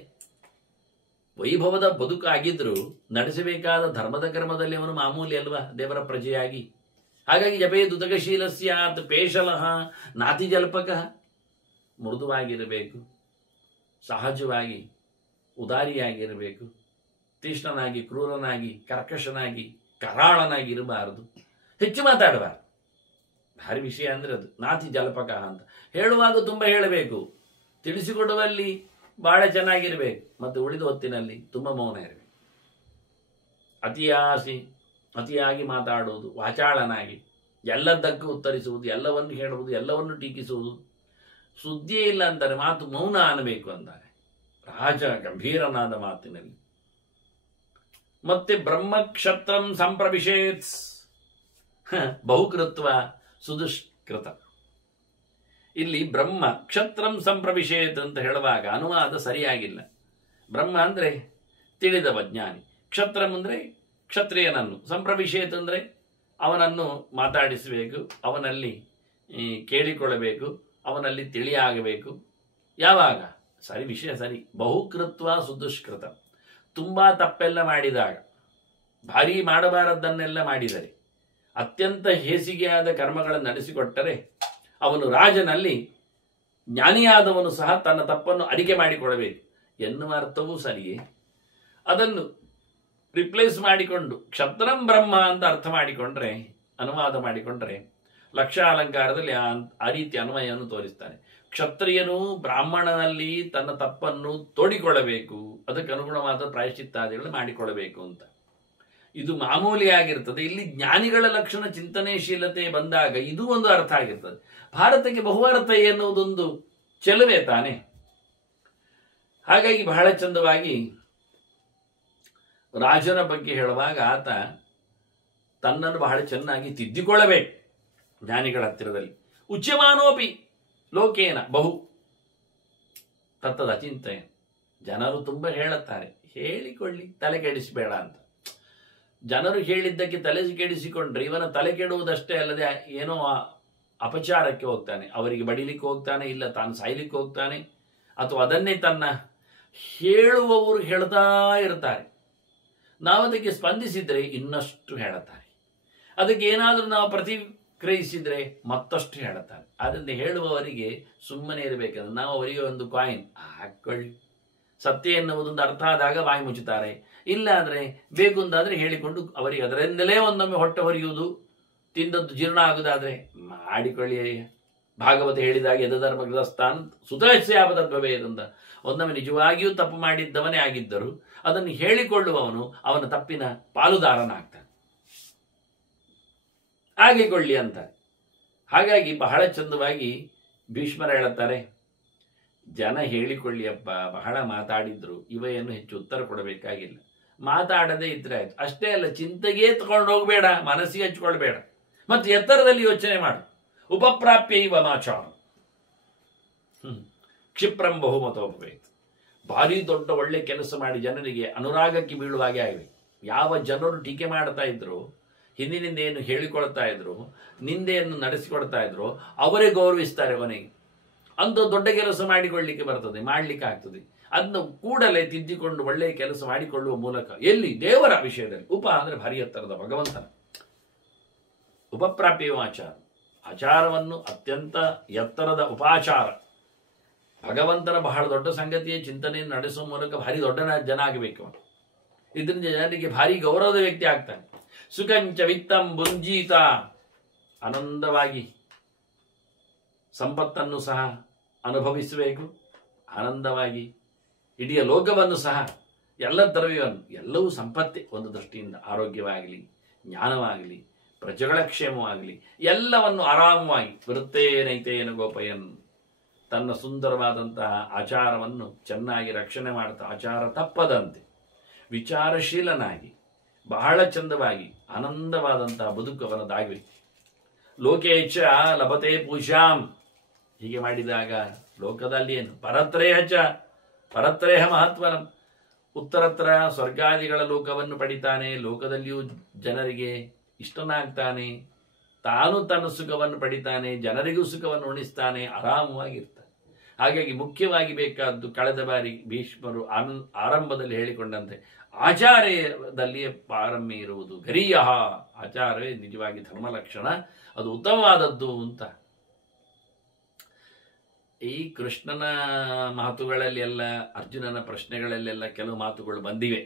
ವೈಭವದ ಬದುಕಾಗಿದ್ರೂ ನಡೆಸಬೇಕಾದ ಧರ್ಮದ ಕರ್ಮದಲ್ಲಿ ಅವನು ಮಾಮೂಲಿ ಅಲ್ವಾ, ದೇವರ ಪ್ರಜೆಯಾಗಿ. ಹಾಗಾಗಿ ಜಪೇ ದುತಕಶೀಲಸ್ಯಾತ್ ಪೇಶಲಃ ನಾತಿ ಜಲ್ಪಕ. ಮೃದುವಾಗಿರಬೇಕು, ಸಹಜವಾಗಿ ಉದಾರಿಯಾಗಿರಬೇಕು, ತೀಕ್ಷ್ಣನಾಗಿ, ಕ್ರೂರನಾಗಿ, ಕರ್ಕಶನಾಗಿ, ಕರಾಳನಾಗಿ ಇರಬಾರದು, ಹೆಚ್ಚು ಮಾತಾಡಬಾರದು. ಭಾರಿ ವಿಷಯ ಅಂದರೆ ಅದು ನಾತಿ ಜಲ್ಪಕ ಅಂತ. ಹೇಳುವಾಗ ತುಂಬ ಹೇಳಬೇಕು, ತಿಳಿಸಿಕೊಡುವಲ್ಲಿ ಬಹಳ ಚೆನ್ನಾಗಿರಬೇಕು, ಮತ್ತು ಉಳಿದ ಹೊತ್ತಿನಲ್ಲಿ ತುಂಬ ಮೌನ ಇರಬೇಕು. ಅತಿಯಾಗಿ ಮಾತಾಡುವುದು, ವಾಚಾಳನಾಗಿ ಎಲ್ಲದಕ್ಕೂ ಉತ್ತರಿಸುವುದು, ಎಲ್ಲವನ್ನು ಹೇಳುವುದು, ಎಲ್ಲವನ್ನು ಟೀಕಿಸುವುದು, ಸುದ್ದಿಯೇ ಇಲ್ಲ ಅಂತಾರೆ, ಮಾತು ಮೌನ ಅನ್ನಬೇಕು ಅಂತಾರೆ ರಾಜ ಗಂಭೀರನಾದ ಮಾತಿನಲ್ಲಿ. ಮತ್ತೆ ಬ್ರಹ್ಮಕ್ಷತ್ರಂ ಸಂಪ್ರವಿಶೇತ್ ಬಹುಕೃತ್ವ ಸುದುಷ್ಕೃತ. ಇಲ್ಲಿ ಬ್ರಹ್ಮ ಕ್ಷತ್ರಂ ಸಂಪ್ರವಿಶೇತ್ ಅಂತ ಹೇಳುವಾಗ ಅನುವಾದ ಸರಿಯಾಗಿಲ್ಲ. ಬ್ರಹ್ಮ ಅಂದರೆ ತಿಳಿದವ ಜ್ಞಾನಿ, ಕ್ಷತ್ರಂ ಅಂದರೆ ಕ್ಷತ್ರಿಯನನ್ನು, ಸಂಪ್ರವಿಶೇತ್ ಅಂದರೆ ಅವನನ್ನು ಮಾತಾಡಿಸಬೇಕು, ಅವನಲ್ಲಿ ಕೇಳಿಕೊಳ್ಳಬೇಕು, ಅವನಲ್ಲಿ ತಿಳಿಯಾಗಬೇಕು. ಯಾವಾಗ ಸರಿ, ವಿಷಯ ಸರಿ. ಬಹುಕೃತ್ವ ಸುದುಷ್ಕೃತ. ತುಂಬ ತಪ್ಪೆಲ್ಲ ಮಾಡಿದಾಗ, ಭಾರೀ ಮಾಡಬಾರದ್ದನ್ನೆಲ್ಲ ಮಾಡಿದರೆ, ಅತ್ಯಂತ ಹೇಸಿಗೆಯಾದ ಕರ್ಮಗಳನ್ನು ನಡೆಸಿಕೊಟ್ಟರೆ ಅವನು ರಾಜನಲ್ಲಿ ಜ್ಞಾನಿಯಾದವನು ಸಹ ತನ್ನ ತಪ್ಪನ್ನು ಅರಿಕೆ ಮಾಡಿಕೊಳ್ಳಬೇಕು ಎನ್ನುವ ಅರ್ಥವೂ ಸರಿಯೇ. ಅದನ್ನು ರಿಪ್ಲೇಸ್ ಮಾಡಿಕೊಂಡು ಕ್ಷತ್ರಂ ಬ್ರಹ್ಮ ಅಂತ ಅರ್ಥ ಮಾಡಿಕೊಂಡ್ರೆ, ಅನುವಾದ ಮಾಡಿಕೊಂಡ್ರೆ, ಲಕ್ಷಾಲಂಕಾರದಲ್ಲಿ ಆ ರೀತಿ ಅನ್ವಯವನ್ನು ತೋರಿಸ್ತಾನೆ. ಕ್ಷತ್ರಿಯನು ಬ್ರಾಹ್ಮಣನಲ್ಲಿ ತನ್ನ ತಪ್ಪನ್ನು ತೋಡಿಕೊಳ್ಳಬೇಕು, ಅದಕ್ಕೆ ಅನುಗುಣವಾದ ಪ್ರಾಯಶ್ಚಿತ್ತಾದಿಗಳು ಮಾಡಿಕೊಳ್ಳಬೇಕು ಅಂತ. ಇದು ಮಾಮೂಲಿಯಾಗಿರ್ತದೆ. ಇಲ್ಲಿ ಜ್ಞಾನಿಗಳ ಲಕ್ಷಣ ಚಿಂತನೆಶೀಲತೆ ಬಂದಾಗ ಇದು ಒಂದು ಅರ್ಥ ಆಗಿರ್ತದೆ. ಭಾರತಕ್ಕೆ ಬಹುಅರ್ಥ ಎನ್ನುವುದೊಂದು ಚೆಲುವೆ ತಾನೆ. ಹಾಗಾಗಿ ಬಹಳ ಚಂದವಾಗಿ ರಾಜನ ಬಗ್ಗೆ ಹೇಳುವಾಗ ಆತ ತನ್ನನ್ನು ಬಹಳ ಚೆನ್ನಾಗಿ ತಿದ್ದಿಕೊಳ್ಳಬೇಕು ಜ್ಞಾನಿಗಳ ಹತ್ತಿರದಲ್ಲಿ. ಉಚ್ಯಮಾನೋಪಿ ಲೋಕೇನ ಬಹು ತತ್ತದ ಚಿಂತೆಯ. ಜನರು ತುಂಬ ಹೇಳುತ್ತಾರೆ, ಹೇಳಿಕೊಳ್ಳಿ, ತಲೆ ಕೆಡಿಸಬೇಡ ಅಂತ. ಜನರು ಹೇಳಿದ್ದಕ್ಕೆ ತಲೆ ಕೆಡಿಸಿಕೊಂಡ್ರೆ ಇವನ ತಲೆ ಕೆಡುವುದಷ್ಟೇ ಅಲ್ಲದೆ ಏನೋ ಅಪಚಾರಕ್ಕೆ ಹೋಗ್ತಾನೆ, ಅವರಿಗೆ ಬಡಿಲಿಕ್ಕೆ ಹೋಗ್ತಾನೆ, ಇಲ್ಲ ತಾನು ಸಾಯ್ಲಿಕ್ಕೆ ಹೋಗ್ತಾನೆ, ಅಥವಾ ಅದನ್ನೇ ತನ್ನ ಹೇಳುವವರು ಹೇಳ್ತಾ ಇರ್ತಾರೆ. ನಾವು ಅದಕ್ಕೆ ಸ್ಪಂದಿಸಿದರೆ ಇನ್ನಷ್ಟು ಹೇಳುತ್ತಾರೆ, ಅದಕ್ಕೆ ಏನಾದರೂ ನಾವು ಪ್ರತಿಕ್ರಿಯಿಸಿದರೆ ಮತ್ತಷ್ಟು ಹೇಳುತ್ತಾರೆ. ಅದನ್ನು ಹೇಳುವವರಿಗೆ ಸುಮ್ಮನೆ ಇರಬೇಕಂದ್ರೆ ನಾವು ಅವರಿಗೆ ಒಂದು ಕಾಯಿನ್ ಹಾಕ್ಕೊಳ್ಳಿ, ಸತ್ಯ ಎನ್ನುವುದೊಂದು ಅರ್ಥ ಆದಾಗ ಬಾಯಿ ಮುಚ್ಚುತ್ತಾರೆ. ಇಲ್ಲಾದರೆ ಬೇಕು ಅಂತಾದರೆ ಹೇಳಿಕೊಂಡು ಅವರಿಗೆ ಅದರಿಂದಲೇ ಒಂದೊಮ್ಮೆ ಹೊಟ್ಟೆ ಹೊರೆಯುವುದು, ತಿಂದದ್ದು ಜೀರ್ಣ ಆಗುವುದಾದರೆ ಮಾಡಿಕೊಳ್ಳಿ. ಭಾಗವತ ಹೇಳಿದಾಗ ಯದಧರ್ಮ ಗೃಹಸ್ಥಾನ್ ಸುತಸ್ಯಾಪತದ್ಭವೇದಂತ. ಒಂದೊಮ್ಮೆ ನಿಜವಾಗಿಯೂ ತಪ್ಪು ಮಾಡಿದ್ದವನೇ ಆಗಿದ್ದರು ಅದನ್ನು ಹೇಳಿಕೊಳ್ಳುವವನು ಅವನ ತಪ್ಪಿನ ಪಾಲುದಾರನಾಗ್ತಾನೆ. ಆಗಿಕೊಳ್ಳಿ ಅಂತ. ಹಾಗಾಗಿ ಬಹಳ ಚಂದವಾಗಿ ಭೀಷ್ಮರು ಹೇಳುತ್ತಾರೆ, ಜನ ಹೇಳಿಕೊಳ್ಳಿಯಪ್ಪ, ಬಹಳ ಮಾತಾಡಿದ್ರು, ಇವೆಯನ್ನು ಹೆಚ್ಚು ಉತ್ತರ ಕೊಡಬೇಕಾಗಿಲ್ಲ, ಮಾತಾಡದೇ ಇದ್ರೆ ಆಯ್ತು. ಅಷ್ಟೇ ಅಲ್ಲ, ಚಿಂತೆಗೆ ತಗೊಂಡು ಹೋಗಬೇಡ, ಮನಸ್ಸಿಗೆ ಹಚ್ಕೊಳ್ಬೇಡ, ಮತ್ತು ಎತ್ತರದಲ್ಲಿ ಯೋಚನೆ ಮಾಡು. ಉಪಪ್ರಾಪ್ಯ ಇವ ಮಾಚಾರ ಕ್ಷಿಪ್ರಂ ಬಹುಮತೋಪವೇತ್. ಭಾರಿ ದೊಡ್ಡ ಒಳ್ಳೆ ಕೆಲಸ ಮಾಡಿ ಜನರಿಗೆ ಅನುರಾಗಕ್ಕೆ ಬೀಳುವಾಗೆ ಆಗಿವೆ. ಯಾವ ಜನರು ಟೀಕೆ ಮಾಡ್ತಾ ಇದ್ರು, ಹಿಂದಿನಿಂದ ಏನು ಹೇಳಿಕೊಳ್ತಾ ಇದ್ರು, ನಿಂದೆಯನ್ನು ನಡೆಸಿಕೊಡ್ತಾ ಇದ್ರು, ಅವರೇ ಗೌರವಿಸ್ತಾರೆ ಕೊನೆಗೆ. ಅಂಥ ದೊಡ್ಡ ಕೆಲಸ ಮಾಡಿಕೊಳ್ಳಿಕ್ಕೆ ಬರ್ತದೆ, ಮಾಡಲಿಕ್ಕೆ ಆಗ್ತದೆ. ಅದನ್ನು ಕೂಡಲೇ ತಿದ್ದಿಕೊಂಡು ಒಳ್ಳೆಯ ಕೆಲಸ ಮಾಡಿಕೊಳ್ಳುವ ಮೂಲಕ ಎಲ್ಲಿ ದೇವರ ವಿಷಯದಲ್ಲಿ ಉಪ ಅಂದರೆ ಭಾರಿ ಎತ್ತರದ ಭಗವಂತನ ಉಪಪ್ರಾಪ್ಯ ಆಚಾರ, ಆಚಾರವನ್ನು ಅತ್ಯಂತ ಎತ್ತರದ ಉಪಾಚಾರ, ಭಗವಂತನ ಬಹಳ ದೊಡ್ಡ ಸಂಗತಿಯ ಚಿಂತನೆಯನ್ನು ನಡೆಸುವ ಮೂಲಕ ಭಾರಿ ದೊಡ್ಡ ಜನ ಆಗಬೇಕು. ಇದರಿಂದ ಜನರಿಗೆ ಭಾರಿ ಗೌರವದ ವ್ಯಕ್ತಿ ಆಗ್ತಾನೆ. ಸುಖಂಚ ವಿತ್ತಂ ಭುಂಜೀತ, ಆನಂದವಾಗಿ ಸಂಪತ್ತನ್ನು ಸಹ ಅನುಭವಿಸಬೇಕು, ಆನಂದವಾಗಿ ಇಡೀ ಲೋಕವನ್ನು ಸಹ, ಎಲ್ಲ ದ್ರವ್ಯವನ್ನು, ಎಲ್ಲವೂ ಸಂಪತ್ತೇ ಒಂದು ದೃಷ್ಟಿಯಿಂದ. ಆರೋಗ್ಯವಾಗಲಿ, ಜ್ಞಾನವಾಗಲಿ, ಪ್ರಜೆಗಳ ಕ್ಷೇಮವಾಗಲಿ, ಎಲ್ಲವನ್ನು ಆರಾಮವಾಗಿ ವೃತ್ತೇನೈತೇನ ಗೋಪಯನ್, ತನ್ನ ಸುಂದರವಾದಂತಹ ಆಚಾರವನ್ನು ಚೆನ್ನಾಗಿ ರಕ್ಷಣೆ ಮಾಡ್ತಾ ಆಚಾರ ತಪ್ಪದಂತೆ ವಿಚಾರಶೀಲನಾಗಿ ಬಹಳ ಚಂದವಾಗಿ ಆನಂದವಾದಂತಹ ಬದುಕು ಅವನದಾಗಲಿ. ಲೋಕೇಚ್ಛ ಲಭತೆ ಪೂಷಾಂ, ಹೀಗೆ ಮಾಡಿದಾಗ ಲೋಕದಲ್ಲಿ ಏನು ಪರತ್ರೇಹ ಮಹತ್ವನಂ, ಉತ್ತರತ್ರ ಸ್ವರ್ಗಾದಿಗಳ ಲೋಕವನ್ನು ಪಡಿತಾನೆ, ಲೋಕದಲ್ಲಿಯೂ ಜನರಿಗೆ ಇಷ್ಟನಾಗ್ತಾನೆ, ತಾನು ತನ್ನ ಸುಖವನ್ನು ಪಡಿತಾನೆ, ಜನರಿಗೂ ಸುಖವನ್ನು ಉಣಿಸ್ತಾನೆ, ಆರಾಮವಾಗಿರ್ತಾನೆ. ಹಾಗಾಗಿ ಮುಖ್ಯವಾಗಿ ಬೇಕಾದ್ದು ಕಳೆದ ಬಾರಿ ಭೀಷ್ಮರು ಆರಂಭದಲ್ಲಿ ಹೇಳಿಕೊಂಡಂತೆ ಆಚಾರ್ಯದಲ್ಲಿಯೇ ಪಾರಮ್ಯ ಇರುವುದು. ಗರೀಯ ಆಚಾರವೇ ನಿಜವಾಗಿ ಧರ್ಮಲಕ್ಷಣ, ಅದು ಉತ್ತಮವಾದದ್ದು ಅಂತ. ಈ ಕೃಷ್ಣನ ಮಾತುಗಳಲ್ಲಿ ಎಲ್ಲ, ಅರ್ಜುನನ ಪ್ರಶ್ನೆಗಳಲ್ಲೆಲ್ಲ ಕೆಲವು ಮಾತುಗಳು ಬಂದಿವೆ.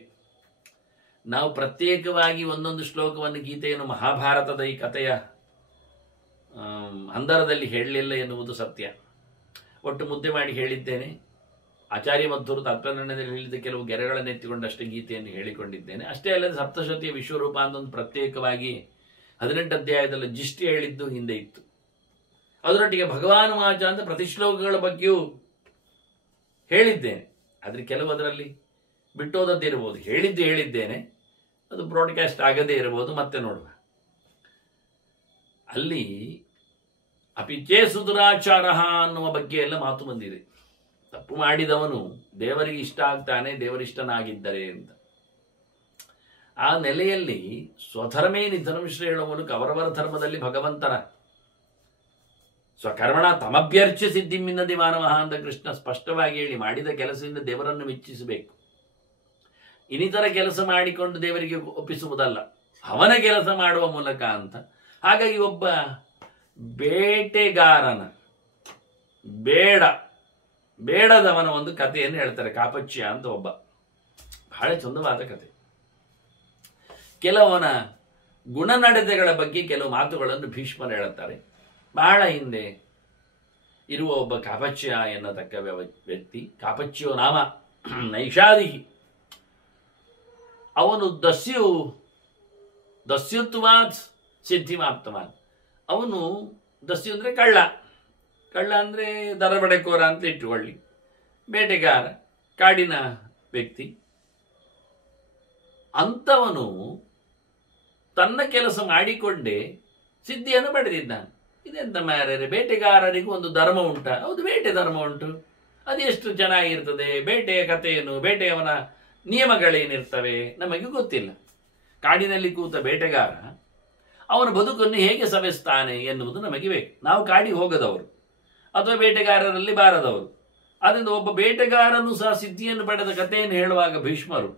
ನಾವು ಪ್ರತ್ಯೇಕವಾಗಿ ಒಂದೊಂದು ಶ್ಲೋಕವನ್ನು ಗೀತೆಯನ್ನು ಮಹಾಭಾರತದ ಈ ಕಥೆಯ ಹಂದರದಲ್ಲಿ ಹೇಳಲಿಲ್ಲ ಎನ್ನುವುದು ಸತ್ಯ. ಒಟ್ಟು ಮುದ್ದೆ ಮಾಡಿ ಹೇಳಿದ್ದೇನೆ. ಆಚಾರ್ಯ ಮಧ್ವರು ತಾತ್ಪರ್ಯದಲ್ಲಿ ಹೇಳಿದ ಕೆಲವು ಗೆರೆಗಳನ್ನು ಎತ್ತಿಕೊಂಡಷ್ಟೇ ಗೀತೆಯನ್ನು ಹೇಳಿಕೊಂಡಿದ್ದೇನೆ. ಅಷ್ಟೇ ಅಲ್ಲದೆ ಸಪ್ತಶತಿಯ ವಿಶ್ವರೂಪ ಅಂತೊಂದು ಪ್ರತ್ಯೇಕವಾಗಿ 18 ಅಧ್ಯಾಯದಲ್ಲಿ ಜಿಷ್ಟಿ ಹೇಳಿದ್ದು ಹಿಂದೆ ಇತ್ತು. ಅದರೊಟ್ಟಿಗೆ ಭಗವಾನ್ ವಾಚ ಅಂತ ಪ್ರತಿ ಶ್ಲೋಕಗಳ ಬಗ್ಗೆಯೂ ಹೇಳಿದ್ದೇನೆ. ಆದರೆ ಕೆಲವು ಅದರಲ್ಲಿ ಬಿಟ್ಟೋದದ್ದಿರಬಹುದು. ಹೇಳಿದ್ದೇನೆ, ಅದು ಬ್ರಾಡ್ಕಾಸ್ಟ್ ಆಗದೇ ಇರಬಹುದು. ಮತ್ತೆ ನೋಡುವ. ಅಲ್ಲಿ ಅಪಿಚೇ ಸುದುರಾಚಾರ ಅನ್ನುವ ಬಗ್ಗೆ ಎಲ್ಲ ಮಾತು ಬಂದಿದೆ. ತಪ್ಪು ಮಾಡಿದವನು ದೇವರಿಗೆ ಇಷ್ಟ ಆಗ್ತಾನೆ, ದೇವರಿಷ್ಟನಾಗಿದ್ದರೆ ಅಂತ. ಆ ನೆಲೆಯಲ್ಲಿ ಸ್ವಧರ್ಮೇ ನಿಧನಂ ಹೇಳುವ ಮೂಲಕ ಅವರವರ ಧರ್ಮದಲ್ಲಿ ಭಗವಂತನ ಸ್ವಕರ್ಮಣ ತಮಭ್ಯರ್ಚ್ಯ ಸಿದ್ಧಿಮಿನ್ನದಿ ಮಾನವ ಅಂತ ಕೃಷ್ಣ ಸ್ಪಷ್ಟವಾಗಿ ಹೇಳಿ, ಮಾಡಿದ ಕೆಲಸದಿಂದ ದೇವರನ್ನು ಮೆಚ್ಚಿಸಬೇಕು. ಇನ್ನಿತರ ಕೆಲಸ ಮಾಡಿಕೊಂಡು ದೇವರಿಗೆ ಒಪ್ಪಿಸುವುದಲ್ಲ, ಅವನ ಕೆಲಸ ಮಾಡುವ ಮೂಲಕ ಅಂತ. ಹಾಗಾಗಿ ಒಬ್ಬ ಬೇಟೆಗಾರನ ಬೇಡದವನ ಒಂದು ಕಥೆಯನ್ನು ಹೇಳ್ತಾರೆ. ಕಾಪಚ್ಯ ಅಂತ ಒಬ್ಬ, ಬಹಳ ಚಂದವಾದ ಕಥೆ. ಕೆಲವನ ಗುಣನಡತೆಗಳ ಬಗ್ಗೆ ಕೆಲವು ಮಾತುಗಳನ್ನು ಭೀಷ್ಮರು ಹೇಳುತ್ತಾರೆ. ಬಹಳ ಹಿಂದೆ ಇರುವ ಒಬ್ಬ ಕಾಪಚ್ಯ ಎನ್ನತಕ್ಕ ವ್ಯಕ್ತಿ, ಕಾಪಚ್ಯೋ ನಾಮ ನೈಷಾದಿ. ಅವನು ದಸ್ಯುತ್ವಾತ್ ಸಿದ್ಧಿಮಾಪ್ತವಾನ್. ಅವನು ದಸ್ಯು ಅಂದರೆ ಕಳ್ಳ ಅಂದರೆ ದರಬಡೆಕೋರ ಅಂತ ಇಟ್ಟುಕೊಳ್ಳಿ. ಬೇಟೆಗಾರ, ಕಾಡಿನ ವ್ಯಕ್ತಿ. ಅಂಥವನು ತನ್ನ ಕೆಲಸ ಮಾಡಿಕೊಂಡೇ ಸಿದ್ಧಿಯನ್ನು ಪಡೆದಿದ್ದಾನೆ. ಇದೆಂತ ಮಾರ್ರೆ, ಬೇಟೆಗಾರರಿಗೂ ಒಂದು ಧರ್ಮ ಉಂಟ? ಹೌದು, ಬೇಟೆ ಧರ್ಮ ಉಂಟು. ಅದೆಷ್ಟು ಚೆನ್ನಾಗಿರ್ತದೆ. ಬೇಟೆಯ ಕಥೆಯನ್ನು, ಬೇಟೆಯವನ ನಿಯಮಗಳೇನಿರ್ತವೆ ನಮಗೆ ಗೊತ್ತಿಲ್ಲ. ಕಾಡಿನಲ್ಲಿ ಕೂತ ಬೇಟೆಗಾರ ಅವನ ಬದುಕನ್ನು ಹೇಗೆ ಸವೆಸ್ತಾನೆ ಎನ್ನುವುದು ನಮಗೆ ಬೇಕು. ನಾವು ಕಾಡಿಗೆ ಹೋಗದವರು ಅಥವಾ ಬೇಟೆಗಾರರಲ್ಲಿ ಬಾರದವರು. ಆದ್ದರಿಂದ ಒಬ್ಬ ಬೇಟೆಗಾರನು ಸಹ ಸಿದ್ಧಿಯನ್ನು ಪಡೆದ ಕಥೆಯನ್ನು ಹೇಳುವಾಗ ಭೀಷ್ಮರು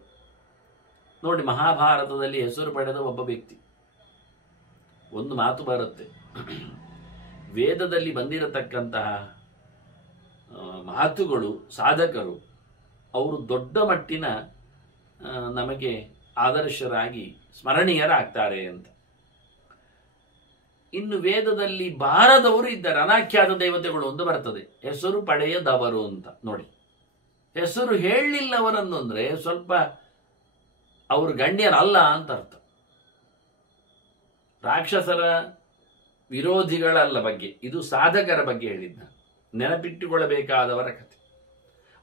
ನೋಡಿ, ಮಹಾಭಾರತದಲ್ಲಿ ಹೆಸರು ಪಡೆದ ಒಬ್ಬ ವ್ಯಕ್ತಿ. ಒಂದು ಮಾತು ಬರುತ್ತೆ, ವೇದದಲ್ಲಿ ಬಂದಿರತಕ್ಕಂತಹ ಮಾತುಗಳು ಸಾಧಕರು ಅವರು ದೊಡ್ಡ ಮಟ್ಟಿನ ನಮಗೆ ಆದರ್ಶರಾಗಿ ಸ್ಮರಣೀಯರಾಗ್ತಾರೆ ಅಂತ. ಇನ್ನು ವೇದದಲ್ಲಿ ಬಾರದವರು ಇದ್ದಾರೆ, ಅನಾಖ್ಯಾತ ದೇವತೆಗಳು ಒಂದು ಬರ್ತದೆ, ಹೆಸರು ಪಡೆಯದವರು ಅಂತ. ನೋಡಿ, ಹೆಸರು ಹೇಳಲಿಲ್ಲವರನ್ನು ಅಂದ್ರೆ ಸ್ವಲ್ಪ ಅವರು ಗಣ್ಯರಲ್ಲ ಅಂತ ಅರ್ಥ. ರಾಕ್ಷಸರ ವಿರೋಧಿಗಳಲ್ಲ ಬಗ್ಗೆ, ಇದು ಸಾಧಕರ ಬಗ್ಗೆ ಹೇಳಿದ್ದ, ನೆನಪಿಟ್ಟುಕೊಳ್ಳಬೇಕಾದವರ ಕಥೆ.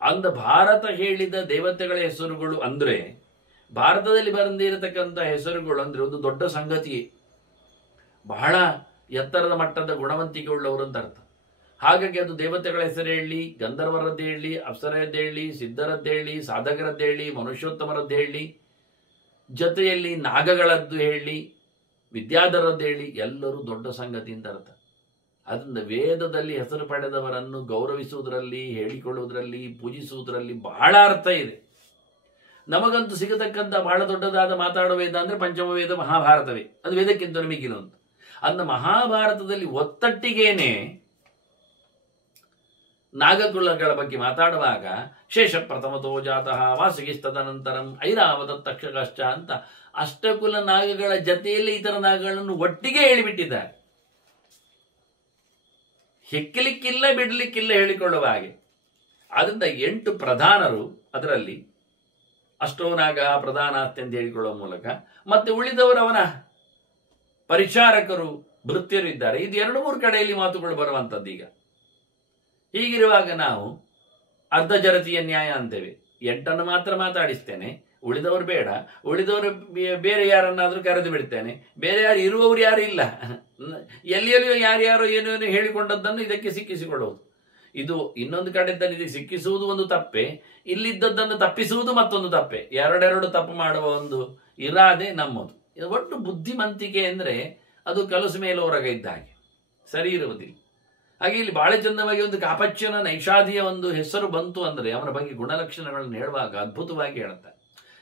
ಅಂದ ಭಾರತ ಹೇಳಿದ ದೇವತೆಗಳ ಹೆಸರುಗಳು ಅಂದ್ರೆ, ಭಾರತದಲ್ಲಿ ಬಂದಿರತಕ್ಕಂಥ ಹೆಸರುಗಳು ಅಂದ್ರೆ ಒಂದು ದೊಡ್ಡ ಸಂಗತಿಯೇ. ಬಹಳ ಎತ್ತರದ ಮಟ್ಟದ ಗುಣವಂತಿಕೆ ಉಳ್ಳವರು ಅಂತ ಅರ್ಥ. ಹಾಗಾಗಿ ಅದು ದೇವತೆಗಳ ಹೆಸರು ಹೇಳಿ, ಗಂಧರ್ವರದ್ದು ಹೇಳಿ, ಅಪ್ಸರದ್ದು ಹೇಳಿ, ಸಿದ್ಧರದ್ದು ಹೇಳಿ, ಸಾಧಕರದ್ದು ಹೇಳಿ, ಮನುಷ್ಯೋತ್ತಮರದ್ದು ಹೇಳಿ, ಜೊತೆಯಲ್ಲಿ ನಾಗಗಳದ್ದು ಹೇಳಿ, ವಿದ್ಯಾಧರದ್ದು ಹೇಳಿ, ಎಲ್ಲರೂ ದೊಡ್ಡ ಸಂಗತಿ ಅಂತ ಅರ್ಥ. ಅದರಿಂದ ವೇದದಲ್ಲಿ ಹೆಸರು ಪಡೆದವರನ್ನು ಗೌರವಿಸುವುದರಲ್ಲಿ, ಹೇಳಿಕೊಳ್ಳುವುದರಲ್ಲಿ, ಪೂಜಿಸುವುದರಲ್ಲಿ ಬಹಳ ಅರ್ಥ ಇದೆ. ನಮಗಂತೂ ಸಿಗತಕ್ಕಂಥ ಬಹಳ ದೊಡ್ಡದಾದ ಮಾತಾಡುವ ವೇದ ಅಂದ್ರೆ ಪಂಚಮ ವೇದ ಮಹಾಭಾರತವೇ. ಅದು ವೇದಕ್ಕಿಂತ ನಮಗಿಲ್ಲ ಅಂತ. ಅಂದ ಮಹಾಭಾರತದಲ್ಲಿ ಒತ್ತಟ್ಟಿಗೇನೆ ನಾಗಕುಲಗಳ ಬಗ್ಗೆ ಮಾತಾಡುವಾಗ ಶೇಷ ಪ್ರಥಮತೋ ಜಾತಃ ವಾಸುಗಿಸ್ತದನಂತರಂ ಐರಾವತ ತಕ್ಷಕಶ್ಚ ಅಂತ ಅಷ್ಟಕುಲ ನಾಗಗಳ ಜತೆಯಲ್ಲಿ ಇತರ ನಾಗಗಳನ್ನು ಒಟ್ಟಿಗೆ ಹೇಳಿಬಿಟ್ಟಿದ್ದಾರೆ. ಹೆಕ್ಕಲಿಕ್ಕಿಲ್ಲ ಬಿಡಲಿಕ್ಕಿಲ್ಲ ಹೇಳಿಕೊಳ್ಳುವ ಹಾಗೆ. ಆದ್ರಿಂದ 8 ಪ್ರಧಾನರು, ಅದರಲ್ಲಿ ಅಷ್ಟೋ ನಾಗ ಪ್ರಧಾನಾಸ್ತಿ ಅಂತ ಹೇಳಿಕೊಳ್ಳುವ ಮೂಲಕ, ಮತ್ತೆ ಉಳಿದವರವನ ಪರಿಚಾರಕರು ಭೃತ್ಯರು ಇದ್ದಾರೆ. ಇದು 2-3 ಕಡೆಯಲ್ಲಿ ಮಾತುಗಳು ಬರುವಂಥದ್ದು. ಈಗ ಹೀಗಿರುವಾಗ ನಾವು ಅರ್ಧ ಜರತಿಯ ನ್ಯಾಯ ಅಂತೇವೆ. 8 ಮಾತ್ರ ಮಾತಾಡಿಸ್ತೇನೆ, ಉಳಿದವರು ಬೇಡ, ಉಳಿದವರು ಬೇರೆ ಯಾರನ್ನಾದ್ರೂ ಕರೆದು ಬಿಡ್ತೇನೆ, ಬೇರೆ ಯಾರು ಇರುವವರು ಯಾರು ಇಲ್ಲ, ಎಲ್ಲಿಯಲ್ಲಿಯೋ ಯಾರ್ಯಾರೋ ಏನೇನು ಹೇಳಿಕೊಂಡದ್ದನ್ನು ಇದಕ್ಕೆ ಸಿಕ್ಕಿಸಿಕೊಳ್ಳುವುದು. ಇದು ಇನ್ನೊಂದು ಕಡೆದಲ್ಲಿ ಇದಕ್ಕೆ ಸಿಕ್ಕಿಸುವುದು ಒಂದು ತಪ್ಪೆ, ಇಲ್ಲಿದ್ದದ್ದನ್ನು ತಪ್ಪಿಸುವುದು ಮತ್ತೊಂದು ತಪ್ಪೆ. ಎರಡೆರಡು ತಪ್ಪು ಮಾಡುವ ಒಂದು ಇರಾದೆ ನಮ್ಮದು. ಒಟ್ಟು ಬುದ್ಧಿಮಂತಿಕೆ ಅಂದರೆ ಅದು ಕಲಸು ಮೇಲೆ ಹೊರಗ ಇದ್ದ ಹಾಗೆ, ಸರಿ ಇರುವುದಿಲ್ಲ. ಹಾಗೆ ಇಲ್ಲಿ ಬಹಳ ಚಂದವಾಗಿ ಒಂದು ಕಾಪಚ್ಯನ ನೈಷಾದಿಯ ಒಂದು ಹೆಸರು ಬಂತು ಅಂದರೆ ಅವನ ಬಗ್ಗೆ ಗುಣಲಕ್ಷಣಗಳನ್ನು ಹೇಳುವಾಗ ಅದ್ಭುತವಾಗಿ ಹೇಳುತ್ತಾರೆ.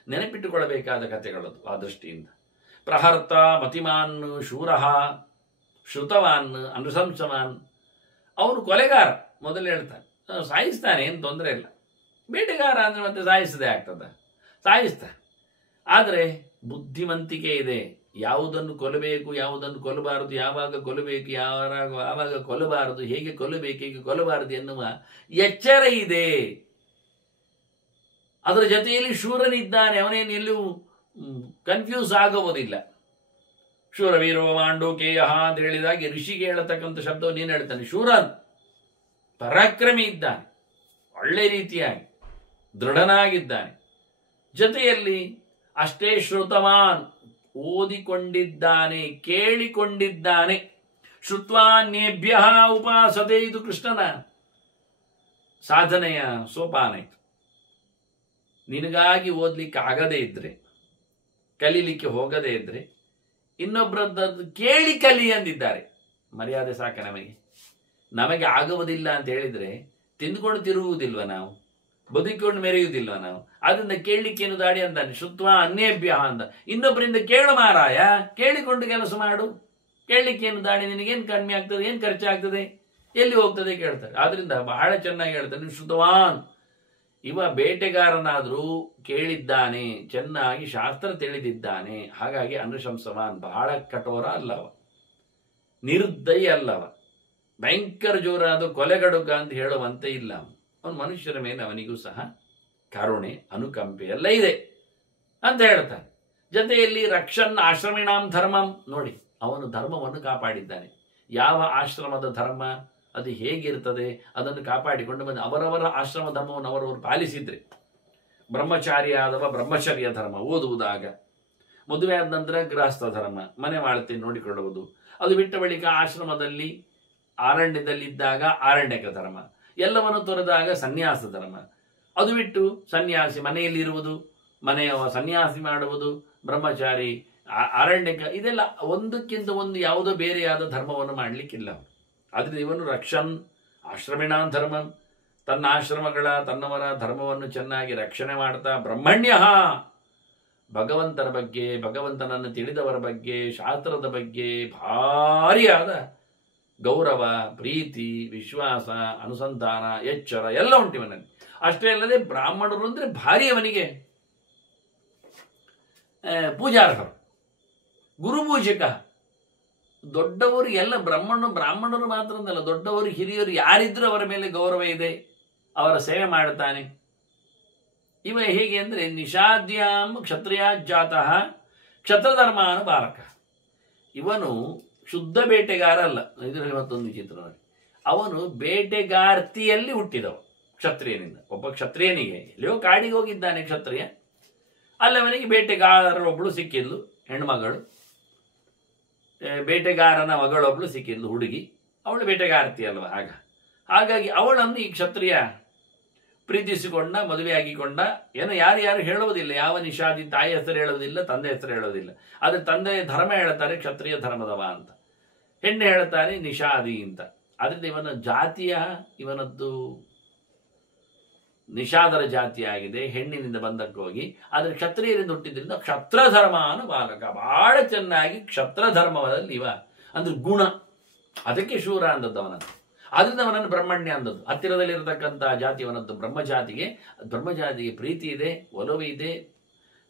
ನೆನಪಿಟ್ಟುಕೊಳ್ಳಬೇಕಾದ ಕಥೆಗಳದು ಆ ದೃಷ್ಟಿಯಿಂದ. ಪ್ರಹರ್ತ ಮತಿಮಾನ್ ಶೂರಃ ಶ್ರುತವಾನ್ ಅನುಶಂಸವಾನ್. ಅವನು ಕೊಲೆಗಾರ ಮೊದಲು ಹೇಳ್ತಾನೆ, ಸಾಯಿಸ್ತಾನೆ, ಏನು ತೊಂದರೆ ಇಲ್ಲ. ಬೇಟೆಗಾರ ಅಂದರೆ ಮತ್ತೆ ಸಾಯಿಸದೆ ಆಗ್ತದ, ಸಾಯಿಸ್ತಾನೆ. ಆದರೆ ಬುದ್ಧಿವಂತಿಕೆ ಇದೆ. ಯಾವುದನ್ನು ಕೊಲ್ಲಬೇಕು, ಯಾವುದನ್ನು ಕೊಲ್ಲಬಾರದು, ಯಾವಾಗ ಕೊಲ್ಲಬೇಕು, ಯಾವಾಗ ಕೊಲ್ಲಬಾರದು, ಹೇಗೆ ಕೊಲ್ಲಬೇಕು, ಹೇಗೆ ಕೊಲ್ಲಬಾರದು ಎನ್ನುವ ಎಚ್ಚರ ಇದೆ. ಅದರ ಜೊತೆಯಲ್ಲಿ ಶೂರನಿದ್ದಾನೆ, ಅವನೇನು ಎಲ್ಲೂ ಕನ್ಫ್ಯೂಸ್ ಆಗುವುದಿಲ್ಲ. ಶೂರವೀರೋ ಮಾಂಡೋಕೇಯ ಅಂತ ಹೇಳಿದಾಗೆ ಋಷಿಗೆ ಹೇಳತಕ್ಕಂಥ ಶಬ್ದವನ್ನು ನೀನು ಹೇಳ್ತಾನೆ. ಶೂರನ್ ಪರಾಕ್ರಮಿ ಇದ್ದಾನೆ, ಒಳ್ಳೆ ರೀತಿಯಾಗಿ ದೃಢನಾಗಿದ್ದಾನೆ. ಜೊತೆಯಲ್ಲಿ ಅಷ್ಟೇ ಶ್ರುತವಾನ್, ಓದಿಕೊಂಡಿದ್ದಾನೆ, ಕೇಳಿಕೊಂಡಿದ್ದಾನೆ. ಶ್ರುತ್ವಾನ್ಯೇಭ್ಯ ಉಪಾಸತೆ, ಇದು ಕೃಷ್ಣನ ಸಾಧನೆಯ ಸೋಪಾನ. ಇದು ನಿನಗಾಗಿ ಓದ್ಲಿಕ್ಕೆ ಆಗದೇ ಇದ್ರೆ, ಕಲೀಲಿಕ್ಕೆ ಹೋಗದೇ ಇದ್ರೆ ಇನ್ನೊಬ್ಬರದ್ದು ಕೇಳಿ ಕಲಿ ಅಂದಿದ್ದಾರೆ. ಮರ್ಯಾದೆ ಸಾಕ ನಮಗೆ. ನಮಗೆ ಆಗುವುದಿಲ್ಲ ಅಂತ ಹೇಳಿದ್ರೆ ತಿಂದುಕೊಂಡು ತಿರುಗುವುದಿಲ್ವ ನಾವು, ಬದುಕಿಕೊಂಡು ಮೆರೆಯುವುದಿಲ್ವ ನಾವು? ಅದರಿಂದ ಕೇಳಲಿಕ್ಕೇನು ದಾಡಿ ಅಂತಾನೆ. ಶುತ್ವ ಅನ್ಯೇಭ್ಯ ಅಂತ, ಇನ್ನೊಬ್ಬರಿಂದ ಕೇಳು ಮಾರಾಯ, ಕೇಳಿಕೊಂಡು ಕೆಲಸ ಮಾಡು. ಕೇಳಲಿಕ್ಕೇನು ದಾಡಿ, ನಿನಗೇನು ಕಡಿಮೆ ಆಗ್ತದೆ, ಏನು ಖರ್ಚಾಗ್ತದೆ, ಎಲ್ಲಿ ಹೋಗ್ತದೆ ಕೇಳ್ತಾರೆ. ಆದ್ರಿಂದ ಬಹಳ ಚೆನ್ನಾಗಿ ಹೇಳ್ತಾನೆ. ಶುದ್ಧವಾನ್, ಇವ ಬೇಟೆಗಾರನಾದರೂ ಕೇಳಿದ್ದಾನೆ, ಚೆನ್ನಾಗಿ ಶಾಸ್ತ್ರ ತಿಳಿದಿದ್ದಾನೆ. ಹಾಗಾಗಿ ಅನುಶಂಸವಾನ್, ಬಹಳ ಕಠೋರ ಅಲ್ಲವ, ನಿರ್ದಯ ಅಲ್ಲವ, ಭಯಂಕರ ಜೋರಾದ ಕೊಲೆಗಡುಗ ಅಂತ ಹೇಳುವಂತೆ ಇಲ್ಲ. ಅವನು ಮನುಷ್ಯರ ಮೇಲೆ ಅವನಿಗೂ ಸಹ ಕರುಣೆ, ಅನುಕಂಪೆ ಎಲ್ಲ ಇದೆ ಅಂತ ಹೇಳ್ತಾನೆ. ಜೊತೆಯಲ್ಲಿ ರಕ್ಷನ್ ಆಶ್ರಮಿಣಾಂ ಧರ್ಮಂ, ನೋಡಿ ಅವನು ಧರ್ಮವನ್ನು ಕಾಪಾಡಿದ್ದಾನೆ. ಯಾವ ಆಶ್ರಮದ ಧರ್ಮ ಅದು ಹೇಗಿರ್ತದೆ ಅದನ್ನು ಕಾಪಾಡಿಕೊಂಡು ಬಂದು ಅವರವರ ಆಶ್ರಮ ಧರ್ಮವನ್ನು ಅವರವರು ಪಾಲಿಸಿದ್ರೆ, ಬ್ರಹ್ಮಚಾರಿ ಆದವ ಬ್ರಹ್ಮಚರ್ಯ ಧರ್ಮ ಓದುವುದಾಗ, ಮದುವೆ ಆದ ನಂತರ ಗೃಹಸ್ಥ ಧರ್ಮ, ಮನೆ ಮಾಳ್ತಿ ನೋಡಿಕೊಳ್ಳುವುದು, ಅದು ಬಿಟ್ಟ ಬಳಿಕ ಆಶ್ರಮದಲ್ಲಿ ಅರಣ್ಯದಲ್ಲಿದ್ದಾಗ ಆರಣ್ಯಕ ಧರ್ಮ, ಎಲ್ಲವನ್ನು ತೊರೆದಾಗ ಸನ್ಯಾಸ ಧರ್ಮ, ಅದು ಬಿಟ್ಟು ಸನ್ಯಾಸಿ ಮನೆಯಲ್ಲಿರುವುದು, ಮನೆಯ ಸನ್ಯಾಸಿ ಮಾಡುವುದು, ಬ್ರಹ್ಮಚಾರಿ ಅರಣ್ಯಕ, ಇದೆಲ್ಲ ಒಂದಕ್ಕಿಂತ ಒಂದು ಯಾವುದೋ ಬೇರೆಯಾದ ಧರ್ಮವನ್ನು ಮಾಡಲಿಕ್ಕಿಲ್ಲ. ಆದರೆ ಇವನು ರಕ್ಷನ್ ಆಶ್ರಮಿಣಾಂ ಧರ್ಮ, ತನ್ನ ಆಶ್ರಮಗಳ ತನ್ನವರ ಧರ್ಮವನ್ನು ಚೆನ್ನಾಗಿ ರಕ್ಷಣೆ ಮಾಡ್ತಾ, ಬ್ರಹ್ಮಣ್ಯ ಭಗವಂತನ ಬಗ್ಗೆ, ಭಗವಂತನನ್ನು ತಿಳಿದವರ ಬಗ್ಗೆ, ಶಾಸ್ತ್ರದ ಬಗ್ಗೆ ಭಾರಿಯಾದ ಗೌರವ, ಪ್ರೀತಿ, ವಿಶ್ವಾಸ, ಅನುಸಂಧಾನ, ಎಚ್ಚರ ಎಲ್ಲ ಉಂಟಿವನಲ್ಲಿ. ಅಷ್ಟೇ ಅಲ್ಲದೆ ಬ್ರಾಹ್ಮಣರು ಅಂದರೆ ಭಾರಿ ಅವನಿಗೆ ಪೂಜಾರ್ಹರು, ಗುರುಪೂಜಕ. ದೊಡ್ಡವರು ಎಲ್ಲ ಬ್ರಾಹ್ಮಣರು ಮಾತ್ರ ಅಂತಲ್ಲ, ದೊಡ್ಡವರು ಹಿರಿಯರು ಯಾರಿದ್ರೂ ಅವರ ಮೇಲೆ ಗೌರವ ಇದೆ, ಅವರ ಸೇವೆ ಮಾಡುತ್ತಾನೆ. ಇವ ಹೇಗೆ ಅಂದರೆ ನಿಷಾದ್ಯಾಂ ಕ್ಷತ್ರಿಯ ಜಾತಃ ಕ್ಷತ್ರಧರ್ಮಾನುಪಾಲಕ. ಇವನು ಶುದ್ಧ ಬೇಟೆಗಾರ ಅಲ್ಲ. ಇದರಲ್ಲಿ ಮತ್ತೊಂದು ಚಿತ್ರ ನೋಡಿ, ಅವನು ಬೇಟೆಗಾರ್ತಿಯಲ್ಲಿ ಹುಟ್ಟಿದವ ಕ್ಷತ್ರಿಯನಿಂದ. ಒಬ್ಬ ಕ್ಷತ್ರಿಯನಿಗೆ ಎಲ್ಲಿಯೋ ಕಾಡಿಗೆ ಹೋಗಿದ್ದಾನೆ ಕ್ಷತ್ರಿಯ, ಅಲ್ಲವನಿಗೆ ಬೇಟೆಗಾರರೊಬ್ಬಳು ಸಿಕ್ಕಿದ್ಲು, ಹೆಣ್ಮಗಳು. ಬೇಟೆಗಾರನ ಮಗಳೊಬ್ಬಳು ಸಿಕ್ಕಿದ್ಲು, ಹುಡುಗಿ. ಅವಳು ಬೇಟೆಗಾರ್ತಿ ಅಲ್ವ, ಹಾಗಾಗಿ ಅವಳನ್ನು ಈ ಕ್ಷತ್ರಿಯ ಪ್ರೀತಿಸಿಕೊಂಡ, ಮದುವೆ ಆಗಿಕೊಂಡ. ಏನೋ ಯಾರು ಹೇಳುವುದಿಲ್ಲ, ಯಾವ ನಿಷಾದಿ ತಾಯಿ ಹೆಸರು ಹೇಳುವುದಿಲ್ಲ, ತಂದೆ ಹೆಸರು ಹೇಳುವುದಿಲ್ಲ. ಆದರೆ ತಂದೆ ಧರ್ಮ ಹೇಳ್ತಾರೆ ಕ್ಷತ್ರಿಯ ಧರ್ಮದವ ಅಂತ, ಹೆಣ್ಣು ಹೇಳ್ತಾರೆ ನಿಷಾದಿ ಅಂತ. ಅದರಿಂದ ಇವನ ಜಾತಿಯ, ಇವನದ್ದು ನಿಷಾದರ ಜಾತಿ ಆಗಿದೆ, ಹೆಣ್ಣಿನಿಂದ ಬಂದಕ್ಕೆ ಹೋಗಿ. ಆದರೆ ಕ್ಷತ್ರಿಯರಿಂದ ಹುಟ್ಟಿದ್ರಿಂದ ಕ್ಷತ್ರಧರ್ಮಾನು ಬಾಲಕ, ಬಹಳ ಚೆನ್ನಾಗಿ ಕ್ಷತ್ರಧರ್ಮದಲ್ಲಿ ಇವ ಅಂದ್ರೆ ಗುಣ, ಅದಕ್ಕೆ ಶೂರ ಅಂದದ್ದು ಅವನದ್ದು. ಆದ್ರಿಂದ ಅವನನ್ನು ಬ್ರಹ್ಮಣ್ಯ ಅಂದದ್ದು. ಹತ್ತಿರದಲ್ಲಿರತಕ್ಕಂಥ ಜಾತಿಯವನದ್ದು ಬ್ರಹ್ಮಜಾತಿಗೆ ಪ್ರೀತಿ ಇದೆ, ಒಲವು ಇದೆ,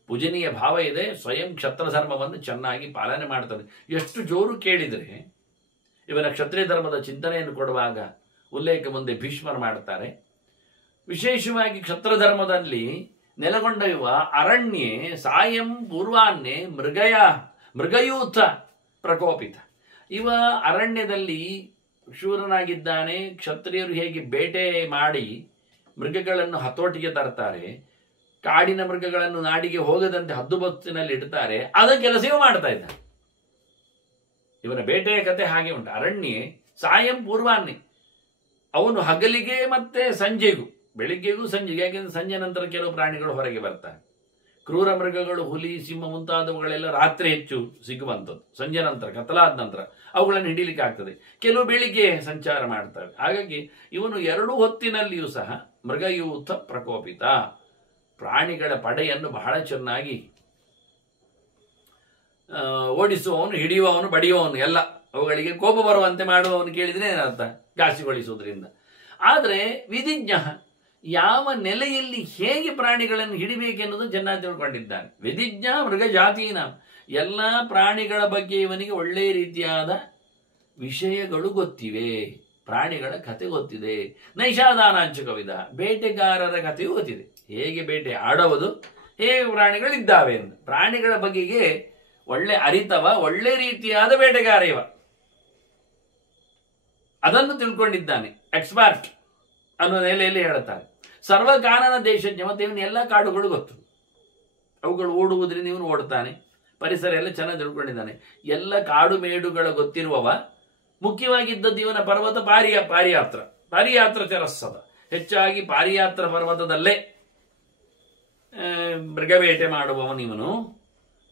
ಪೂಜನೀಯ ಭಾವ ಇದೆ. ಸ್ವಯಂ ಕ್ಷತ್ರಧರ್ಮವನ್ನು ಚೆನ್ನಾಗಿ ಪಾಲನೆ ಮಾಡ್ತಾನೆ. ಎಷ್ಟು ಜೋರು ಕೇಳಿದರೆ ಇವನ ಕ್ಷತ್ರಿಯ ಧರ್ಮದ ಚಿಂತನೆಯನ್ನು ಕೊಡುವಾಗ ಉಲ್ಲೇಖ ಮುಂದೆ ಭೀಷ್ಮರು ಮಾಡುತ್ತಾರೆ. ವಿಶೇಷವಾಗಿ ಕ್ಷತ್ರಧರ್ಮದಲ್ಲಿ ನೆಲೆಗೊಂಡ ಇವ ಅರಣ್ಯೆ ಸಾಯಂ ಪೂರ್ವಾನ್ಯೆ ಮೃಗಯೂಥ ಪ್ರಕೋಪಿತ. ಇವ ಅರಣ್ಯದಲ್ಲಿ ಶೂರನಾಗಿದ್ದಾನೆ. ಕ್ಷತ್ರಿಯರು ಹೇಗೆ ಬೇಟೆ ಮಾಡಿ ಮೃಗಗಳನ್ನು ಹತೋಟಿಗೆ ತರ್ತಾರೆ, ಕಾಡಿನ ಮೃಗಗಳನ್ನು ನಾಡಿಗೆ ಹೋಗದಂತೆ ಹದ್ದುಬಸ್ತಿನಲ್ಲಿ ಇಡ್ತಾರೆ, ಅದ ಕೆಲಸವೂ ಮಾಡ್ತಾ ಇದ್ದಾನೆ. ಇವನ ಬೇಟೆಯ ಕತೆ ಹಾಗೆ ಉಂಟು. ಅರಣ್ಯ ಸಾಯಂ ಪೂರ್ವಾನ್ನೇ, ಅವನು ಹಗಲಿಗೆ ಮತ್ತೆ ಸಂಜೆಗೂ, ಬೆಳಿಗ್ಗೆಗೂ ಸಂಜೆಗೆ, ಯಾಕೆಂದ್ರೆ ಸಂಜೆ ನಂತರ ಕೆಲವು ಪ್ರಾಣಿಗಳು ಹೊರಗೆ ಬರ್ತಾರೆ. ಕ್ರೂರ ಮೃಗಗಳು, ಹುಲಿ, ಸಿಂಹ ಮುಂತಾದವುಗಳೆಲ್ಲ ರಾತ್ರಿ ಹೆಚ್ಚು ಸಿಗುವಂಥದ್ದು. ಸಂಜೆ ನಂತರ, ಕತ್ತಲಾದ ನಂತರ ಅವುಗಳನ್ನು ಹಿಡಿಲಿಕ್ಕೆ ಆಗ್ತದೆ. ಕೆಲವು ಬೆಳಿಗ್ಗೆ ಸಂಚಾರ ಮಾಡ್ತವೆ. ಹಾಗಾಗಿ ಇವನು 2 ಹೊತ್ತಿನಲ್ಲಿಯೂ ಸಹ ಮೃಗಯೂಥ ಪ್ರಕೋಪಿತ, ಪ್ರಾಣಿಗಳ ಪಡೆಯನ್ನು ಬಹಳ ಚೆನ್ನಾಗಿ ಓಡಿಸುವವನು, ಹಿಡಿಯುವವನು, ಬಡಿಯುವವನು, ಎಲ್ಲ ಅವುಗಳಿಗೆ ಕೋಪ ಬರುವಂತೆ ಮಾಡುವವನು. ಕೇಳಿದ್ರೆ ಏನರ್ಥ? ಘಾಸಿಗೊಳಿಸುವುದರಿಂದ. ಆದರೆ ವಿಧಿಜ್ಞ ಯಾವ ನೆಲೆಯಲ್ಲಿ ಹೇಗೆ ಪ್ರಾಣಿಗಳನ್ನು ಹಿಡಿಬೇಕೆನ್ನುವುದು ಚೆನ್ನಾಗಿ ತಿಳ್ಕೊಂಡಿದ್ದಾನೆ. ವಿಧಿಜ್ಞ ಮೃಗ ಜಾತೀನ, ಎಲ್ಲ ಪ್ರಾಣಿಗಳ ಬಗ್ಗೆ ಇವನಿಗೆ ಒಳ್ಳೆಯ ರೀತಿಯಾದ ವಿಷಯಗಳು ಗೊತ್ತಿವೆ, ಪ್ರಾಣಿಗಳ ಕತೆ ಗೊತ್ತಿದೆ. ನೈಷಾದಾನಾಂಚಕ ವಿಧ, ಬೇಟೆಗಾರರ ಕಥೆಯೂ ಗೊತ್ತಿದೆ, ಹೇಗೆ ಬೇಟೆ ಆಡುವುದು, ಹೇಗೆ ಪ್ರಾಣಿಗಳಿದ್ದಾವೆ ಎಂದು. ಪ್ರಾಣಿಗಳ ಬಗೆಗೆ ಒಳ್ಳೆ ಅರಿತವ, ಒಳ್ಳೆ ರೀತಿಯಾದ ಬೇಟೆಗಾರ ಇವ, ಅದನ್ನು ತಿಳ್ಕೊಂಡಿದ್ದಾನೆ. ಎಕ್ಸ್ಪರ್ಟ್ ಅನ್ನೋ ನೆಲೆಯಲ್ಲಿ ಹೇಳುತ್ತಾರೆ. ಸರ್ವಕಾರಣ ದೇಶಜ್ಞ, ಮತ್ತೆ ಇವನು ಎಲ್ಲ ಕಾಡುಗಳು ಗೊತ್ತು, ಅವುಗಳು ಓಡುವುದ್ರಿಂದ ಇವನು ಓಡ್ತಾನೆ. ಪರಿಸರ ಎಲ್ಲ ಚೆನ್ನಾಗಿ ತಿಳ್ಕೊಂಡಿದ್ದಾನೆ. ಎಲ್ಲ ಕಾಡು ಮೇಡುಗಳ ಗೊತ್ತಿರುವವ. ಮುಖ್ಯವಾಗಿದ್ದದ್ದು ಇವನ ಪರ್ವತ ಪಾರಿಯಾತ್ರ ಚರಸ್ಸದ, ಹೆಚ್ಚಾಗಿ ಪಾರಿಯಾತ್ರ ಪರ್ವತದಲ್ಲೇ ಮೃಗಬೇಟೆ ಮಾಡುವವನು ಇವನು.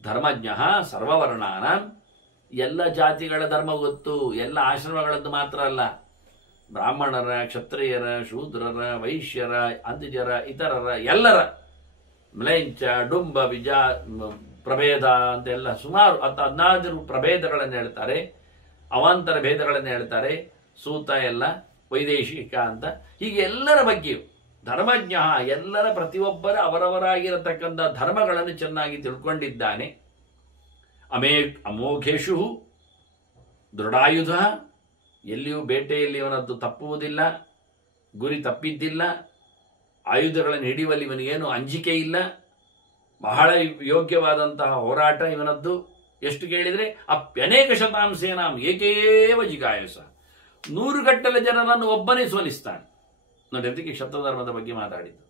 ಧರ್ಮಜ್ಞ ಸರ್ವವರ್ಣಾನ, ಎಲ್ಲ ಜಾತಿಗಳ ಧರ್ಮ ಗೊತ್ತು, ಎಲ್ಲ ಆಶ್ರಮಗಳದ್ದು ಮಾತ್ರ ಅಲ್ಲ, ಬ್ರಾಹ್ಮಣರ, ಕ್ಷತ್ರಿಯರ, ಶೂದ್ರರ, ವೈಶ್ಯರ, ಅಂದಿಜರ, ಇತರರ, ಎಲ್ಲರ, ಮ್ಲೇಂಚ, ಡುಂಬ, ಪ್ರಭೇದ ಅಂತೆಲ್ಲ ಸುಮಾರು 14 ಪ್ರಭೇದಗಳನ್ನು ಹೇಳ್ತಾರೆ. ಅವಾಂತರ ಭೇದಗಳನ್ನು ಹೇಳ್ತಾರೆ. ಸೂತ ಎಲ್ಲ ವೈದೇಶಿಕ ಅಂತ, ಹೀಗೆ ಎಲ್ಲರ ಬಗ್ಗೆಯೂ ಧರ್ಮಜ್ಞ, ಎಲ್ಲರ ಪ್ರತಿಯೊಬ್ಬರ ಅವರವರಾಗಿರತಕ್ಕಂಥ ಧರ್ಮಗಳನ್ನು ಚೆನ್ನಾಗಿ ತಿಳ್ಕೊಂಡಿದ್ದಾನೆ. ಅಮೋಘೇಶು ದೃಢಾಯುಧ, ಎಲ್ಲಿಯೂ ಬೇಟೆಯಲ್ಲಿ ಇವನದ್ದು ತಪ್ಪುವುದಿಲ್ಲ, ಗುರಿ ತಪ್ಪಿದ್ದಿಲ್ಲ, ಆಯುಧಗಳನ್ನು ಹಿಡಿಯುವಲ್ಲಿ ಇವನಿಗೇನು ಅಂಜಿಕೆ ಇಲ್ಲ, ಬಹಳ ಯೋಗ್ಯವಾದಂತಹ ಹೋರಾಟ ಇವನದ್ದು. ಎಷ್ಟು ಕೇಳಿದರೆ ಅಪ್ಯನೇಕ ಶತಾಂಶೇನಾಂ ಏಕೇವ ಜಿಗಾಯಸ, 100 ಗಟ್ಟಲೆ ಜನರನ್ನು ಒಬ್ಬನೇ ಸೋಲಿಸ್ತಾನೆ. ನೋಡಿ, ಅದಕ್ಕೆ ಕ್ಷತ್ರಧರ್ಮದ ಬಗ್ಗೆ ಮಾತಾಡಿದ್ದು.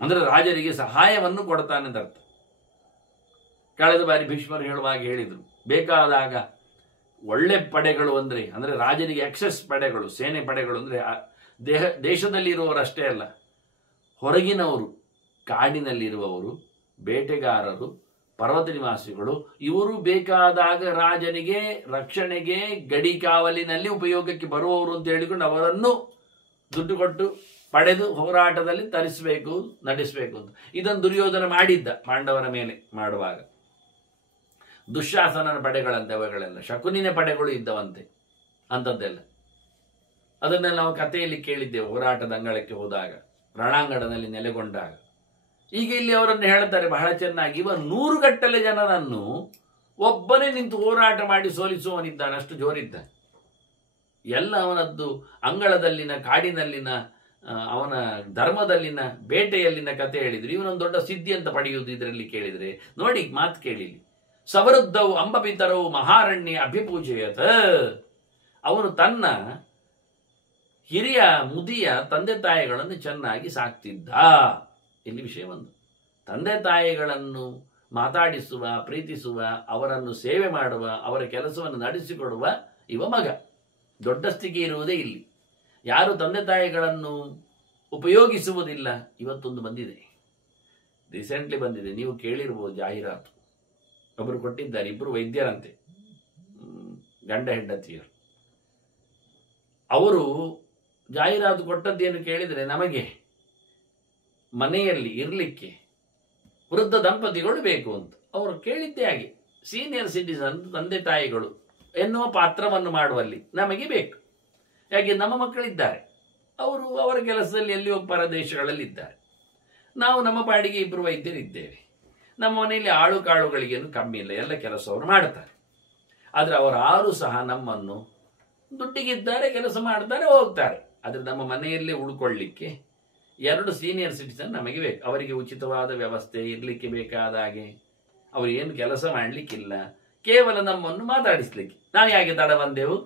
ಅಂದ್ರೆ ರಾಜರಿಗೆ ಸಹಾಯವನ್ನು ಕೊಡ್ತಾನೆ ಅಂತ ಅರ್ಥ. ಕಳೆದ ಬಾರಿ ಭೀಷ್ಮರು ಹೇಳುವಾಗ ಹೇಳಿದರು, ಬೇಕಾದಾಗ ಒಳ್ಳೆ ಪಡೆಗಳು ಅಂದ್ರೆ ರಾಜನಿಗೆ ಎಕ್ಸೆಸ್ ಪಡೆಗಳು, ಸೇನೆ ಪಡೆಗಳು ಅಂದ್ರೆ ದೇಶದಲ್ಲಿರುವವರಷ್ಟೇ ಅಲ್ಲ, ಹೊರಗಿನವರು, ಕಾಡಿನಲ್ಲಿರುವವರು, ಬೇಟೆಗಾರರು, ಪರ್ವತ ನಿವಾಸಿಗಳು, ಇವರು ಬೇಕಾದಾಗ ರಾಜನಿಗೆ ರಕ್ಷಣೆಗೆ ಗಡಿ ಕಾವಲಿನಲ್ಲಿ ಉಪಯೋಗಕ್ಕೆ ಬರುವವರು ಅಂತ ಹೇಳಿಕೊಂಡು ಅವರನ್ನು ದುಡ್ಡು ಕೊಟ್ಟು ಪಡೆದು ಹೋರಾಟದಲ್ಲಿ ತರಿಸಬೇಕು, ನಡೆಸಬೇಕು ಅಂತ. ಇದನ್ನು ದುರ್ಯೋಧನ ಮಾಡಿದ್ದ ಪಾಂಡವರ ಮೇಲೆ ಮಾಡುವಾಗ. ದುಶ್ಯಾಸನನ ಪಡೆಗಳಂತೆ ಅವುಗಳೆಲ್ಲ, ಶಕುನಿನ ಪಡೆಗಳು ಇದ್ದವಂತೆ ಅಂಥದ್ದೆಲ್ಲ. ಅದನ್ನೆಲ್ಲ ನಾವು ಕಥೆಯಲ್ಲಿ ಕೇಳಿದ್ದೇವೆ, ಹೋರಾಟದ ಅಂಗಳಕ್ಕೆ ಹೋದಾಗ, ರಣಾಂಗಣದಲ್ಲಿ ನೆಲೆಗೊಂಡಾಗ. ಈಗ ಇಲ್ಲಿ ಅವರನ್ನು ಹೇಳ್ತಾರೆ ಬಹಳ ಚೆನ್ನಾಗಿ, ಇವ 100 ಗಟ್ಟಲೆ ಜನರನ್ನು ಒಬ್ಬನೇ ನಿಂತು ಹೋರಾಟ ಮಾಡಿ ಸೋಲಿಸುವವನಿದ್ದಾನೆ, ಅಷ್ಟು ಜೋರಿದ್ದ. ಎಲ್ಲ ಅವನದ್ದು ಅಂಗಳದಲ್ಲಿನ, ಕಾಡಿನಲ್ಲಿನ, ಅವನ ಧರ್ಮದಲ್ಲಿನ, ಬೇಟೆಯಲ್ಲಿನ ಕತೆ ಹೇಳಿದ್ರು. ಇವನೊಂದು ದೊಡ್ಡ ಸಿದ್ಧಿ ಅಂತ ಪಡೆಯುವುದು ಇದರಲ್ಲಿ ಕೇಳಿದರೆ ನೋಡಿ, ಮಾತು ಕೇಳಿಲಿ. ಸವರುದ್ಧವು ಅಂಬಪಿತರವು ಮಹಾರಣ್ಯ ಅಭಿಪೂಜೆಯತ, ಅವನು ತನ್ನ ಹಿರಿಯ ಮುದಿಯ ತಂದೆ ತಾಯಿಗಳನ್ನು ಚೆನ್ನಾಗಿ ಸಾಕ್ತಿದ್ದ. ಇಲ್ಲಿ ವಿಷಯ ಒಂದು, ತಂದೆ ತಾಯಿಗಳನ್ನು ಮಾತಾಡಿಸುವ, ಪ್ರೀತಿಸುವ, ಅವರನ್ನು ಸೇವೆ ಮಾಡುವ, ಅವರ ಕೆಲಸವನ್ನು ನಡೆಸಿಕೊಡುವ ಇವ ಮಗ. ದೊಡ್ಡ ಸ್ಥಿತಿ ಇರುವುದೇ ಇಲ್ಲಿ. ಯಾರು ತಂದೆ ತಾಯಿಗಳನ್ನು ಉಪಯೋಗಿಸುವುದಿಲ್ಲ, ಇವತ್ತೊಂದು ಬಂದಿದೆ, ರೀಸೆಂಟ್ಲಿ ಬಂದಿದೆ, ನೀವು ಕೇಳಿರ್ಬೋದು, ಜಾಹೀರಾತು. ಒಬ್ಬರು ಕೊಟ್ಟಿದ್ದಾರೆ, 2 ವೈದ್ಯರಂತೆ, ಗಂಡ ಹೆಂಡತಿಯರು. ಅವರು ಜಾಹೀರಾತು ಕೊಟ್ಟದ್ದೇನು ಕೇಳಿದರೆ, ನಮಗೆ ಮನೆಯಲ್ಲಿ ಇರಲಿಕ್ಕೆ ವೃದ್ಧ ದಂಪತಿಗಳು ಬೇಕು ಅಂತ. ಅವರು ಕೇಳಿದ್ದೇ ಹಾಗೆ, ಸೀನಿಯರ್ ಸಿಟಿಸನ್ ತಂದೆ ತಾಯಿಗಳು ಎನ್ನುವ ಪಾತ್ರವನ್ನು ಮಾಡುವಲ್ಲಿ ನಮಗೆ ಬೇಕು. ಯಾಕೆ, ನಮ್ಮ ಮಕ್ಕಳಿದ್ದಾರೆ, ಅವರು ಅವರ ಕೆಲಸದಲ್ಲಿ ಎಲ್ಲಿಯೋ ಪರದೇಶಗಳಲ್ಲಿ ಇದ್ದಾರೆ, ನಾವು ನಮ್ಮ ಪಾಡಿಗೆ 2 ವೈದ್ಯರಿದ್ದೇವೆ. ನಮ್ಮ ಮನೆಯಲ್ಲಿ ಆಳು ಕಾಳುಗಳಿಗೇನು ಕಮ್ಮಿ ಇಲ್ಲ, ಎಲ್ಲ ಕೆಲಸವರು ಮಾಡ್ತಾರೆ. ಆದರೆ ಅವರಾರು ಸಹ ನಮ್ಮನ್ನು ದುಡ್ಡಿಗಿದ್ದಾರೆ, ಕೆಲಸ ಮಾಡ್ತಾರೆ, ಹೋಗ್ತಾರೆ. ಆದರೆ ನಮ್ಮ ಮನೆಯಲ್ಲೇ ಉಳ್ಕೊಳ್ಳಿಕ್ಕೆ 2 ಸೀನಿಯರ್ ಸಿಟಿಸನ್ ನಮಗೆ ಬೇಕು. ಅವರಿಗೆ ಉಚಿತವಾದ ವ್ಯವಸ್ಥೆ ಇರಲಿಕ್ಕೆ ಬೇಕಾದ ಹಾಗೆ, ಅವರು ಏನು ಕೆಲಸ ಮಾಡಲಿಕ್ಕಿಲ್ಲ, ಕೇವಲ ನಮ್ಮನ್ನು ಮಾತಾಡಿಸ್ಲಿಕ್ಕೆ. ನಾವು ಯಾಕೆ ತಡ ಬಂದೆವು,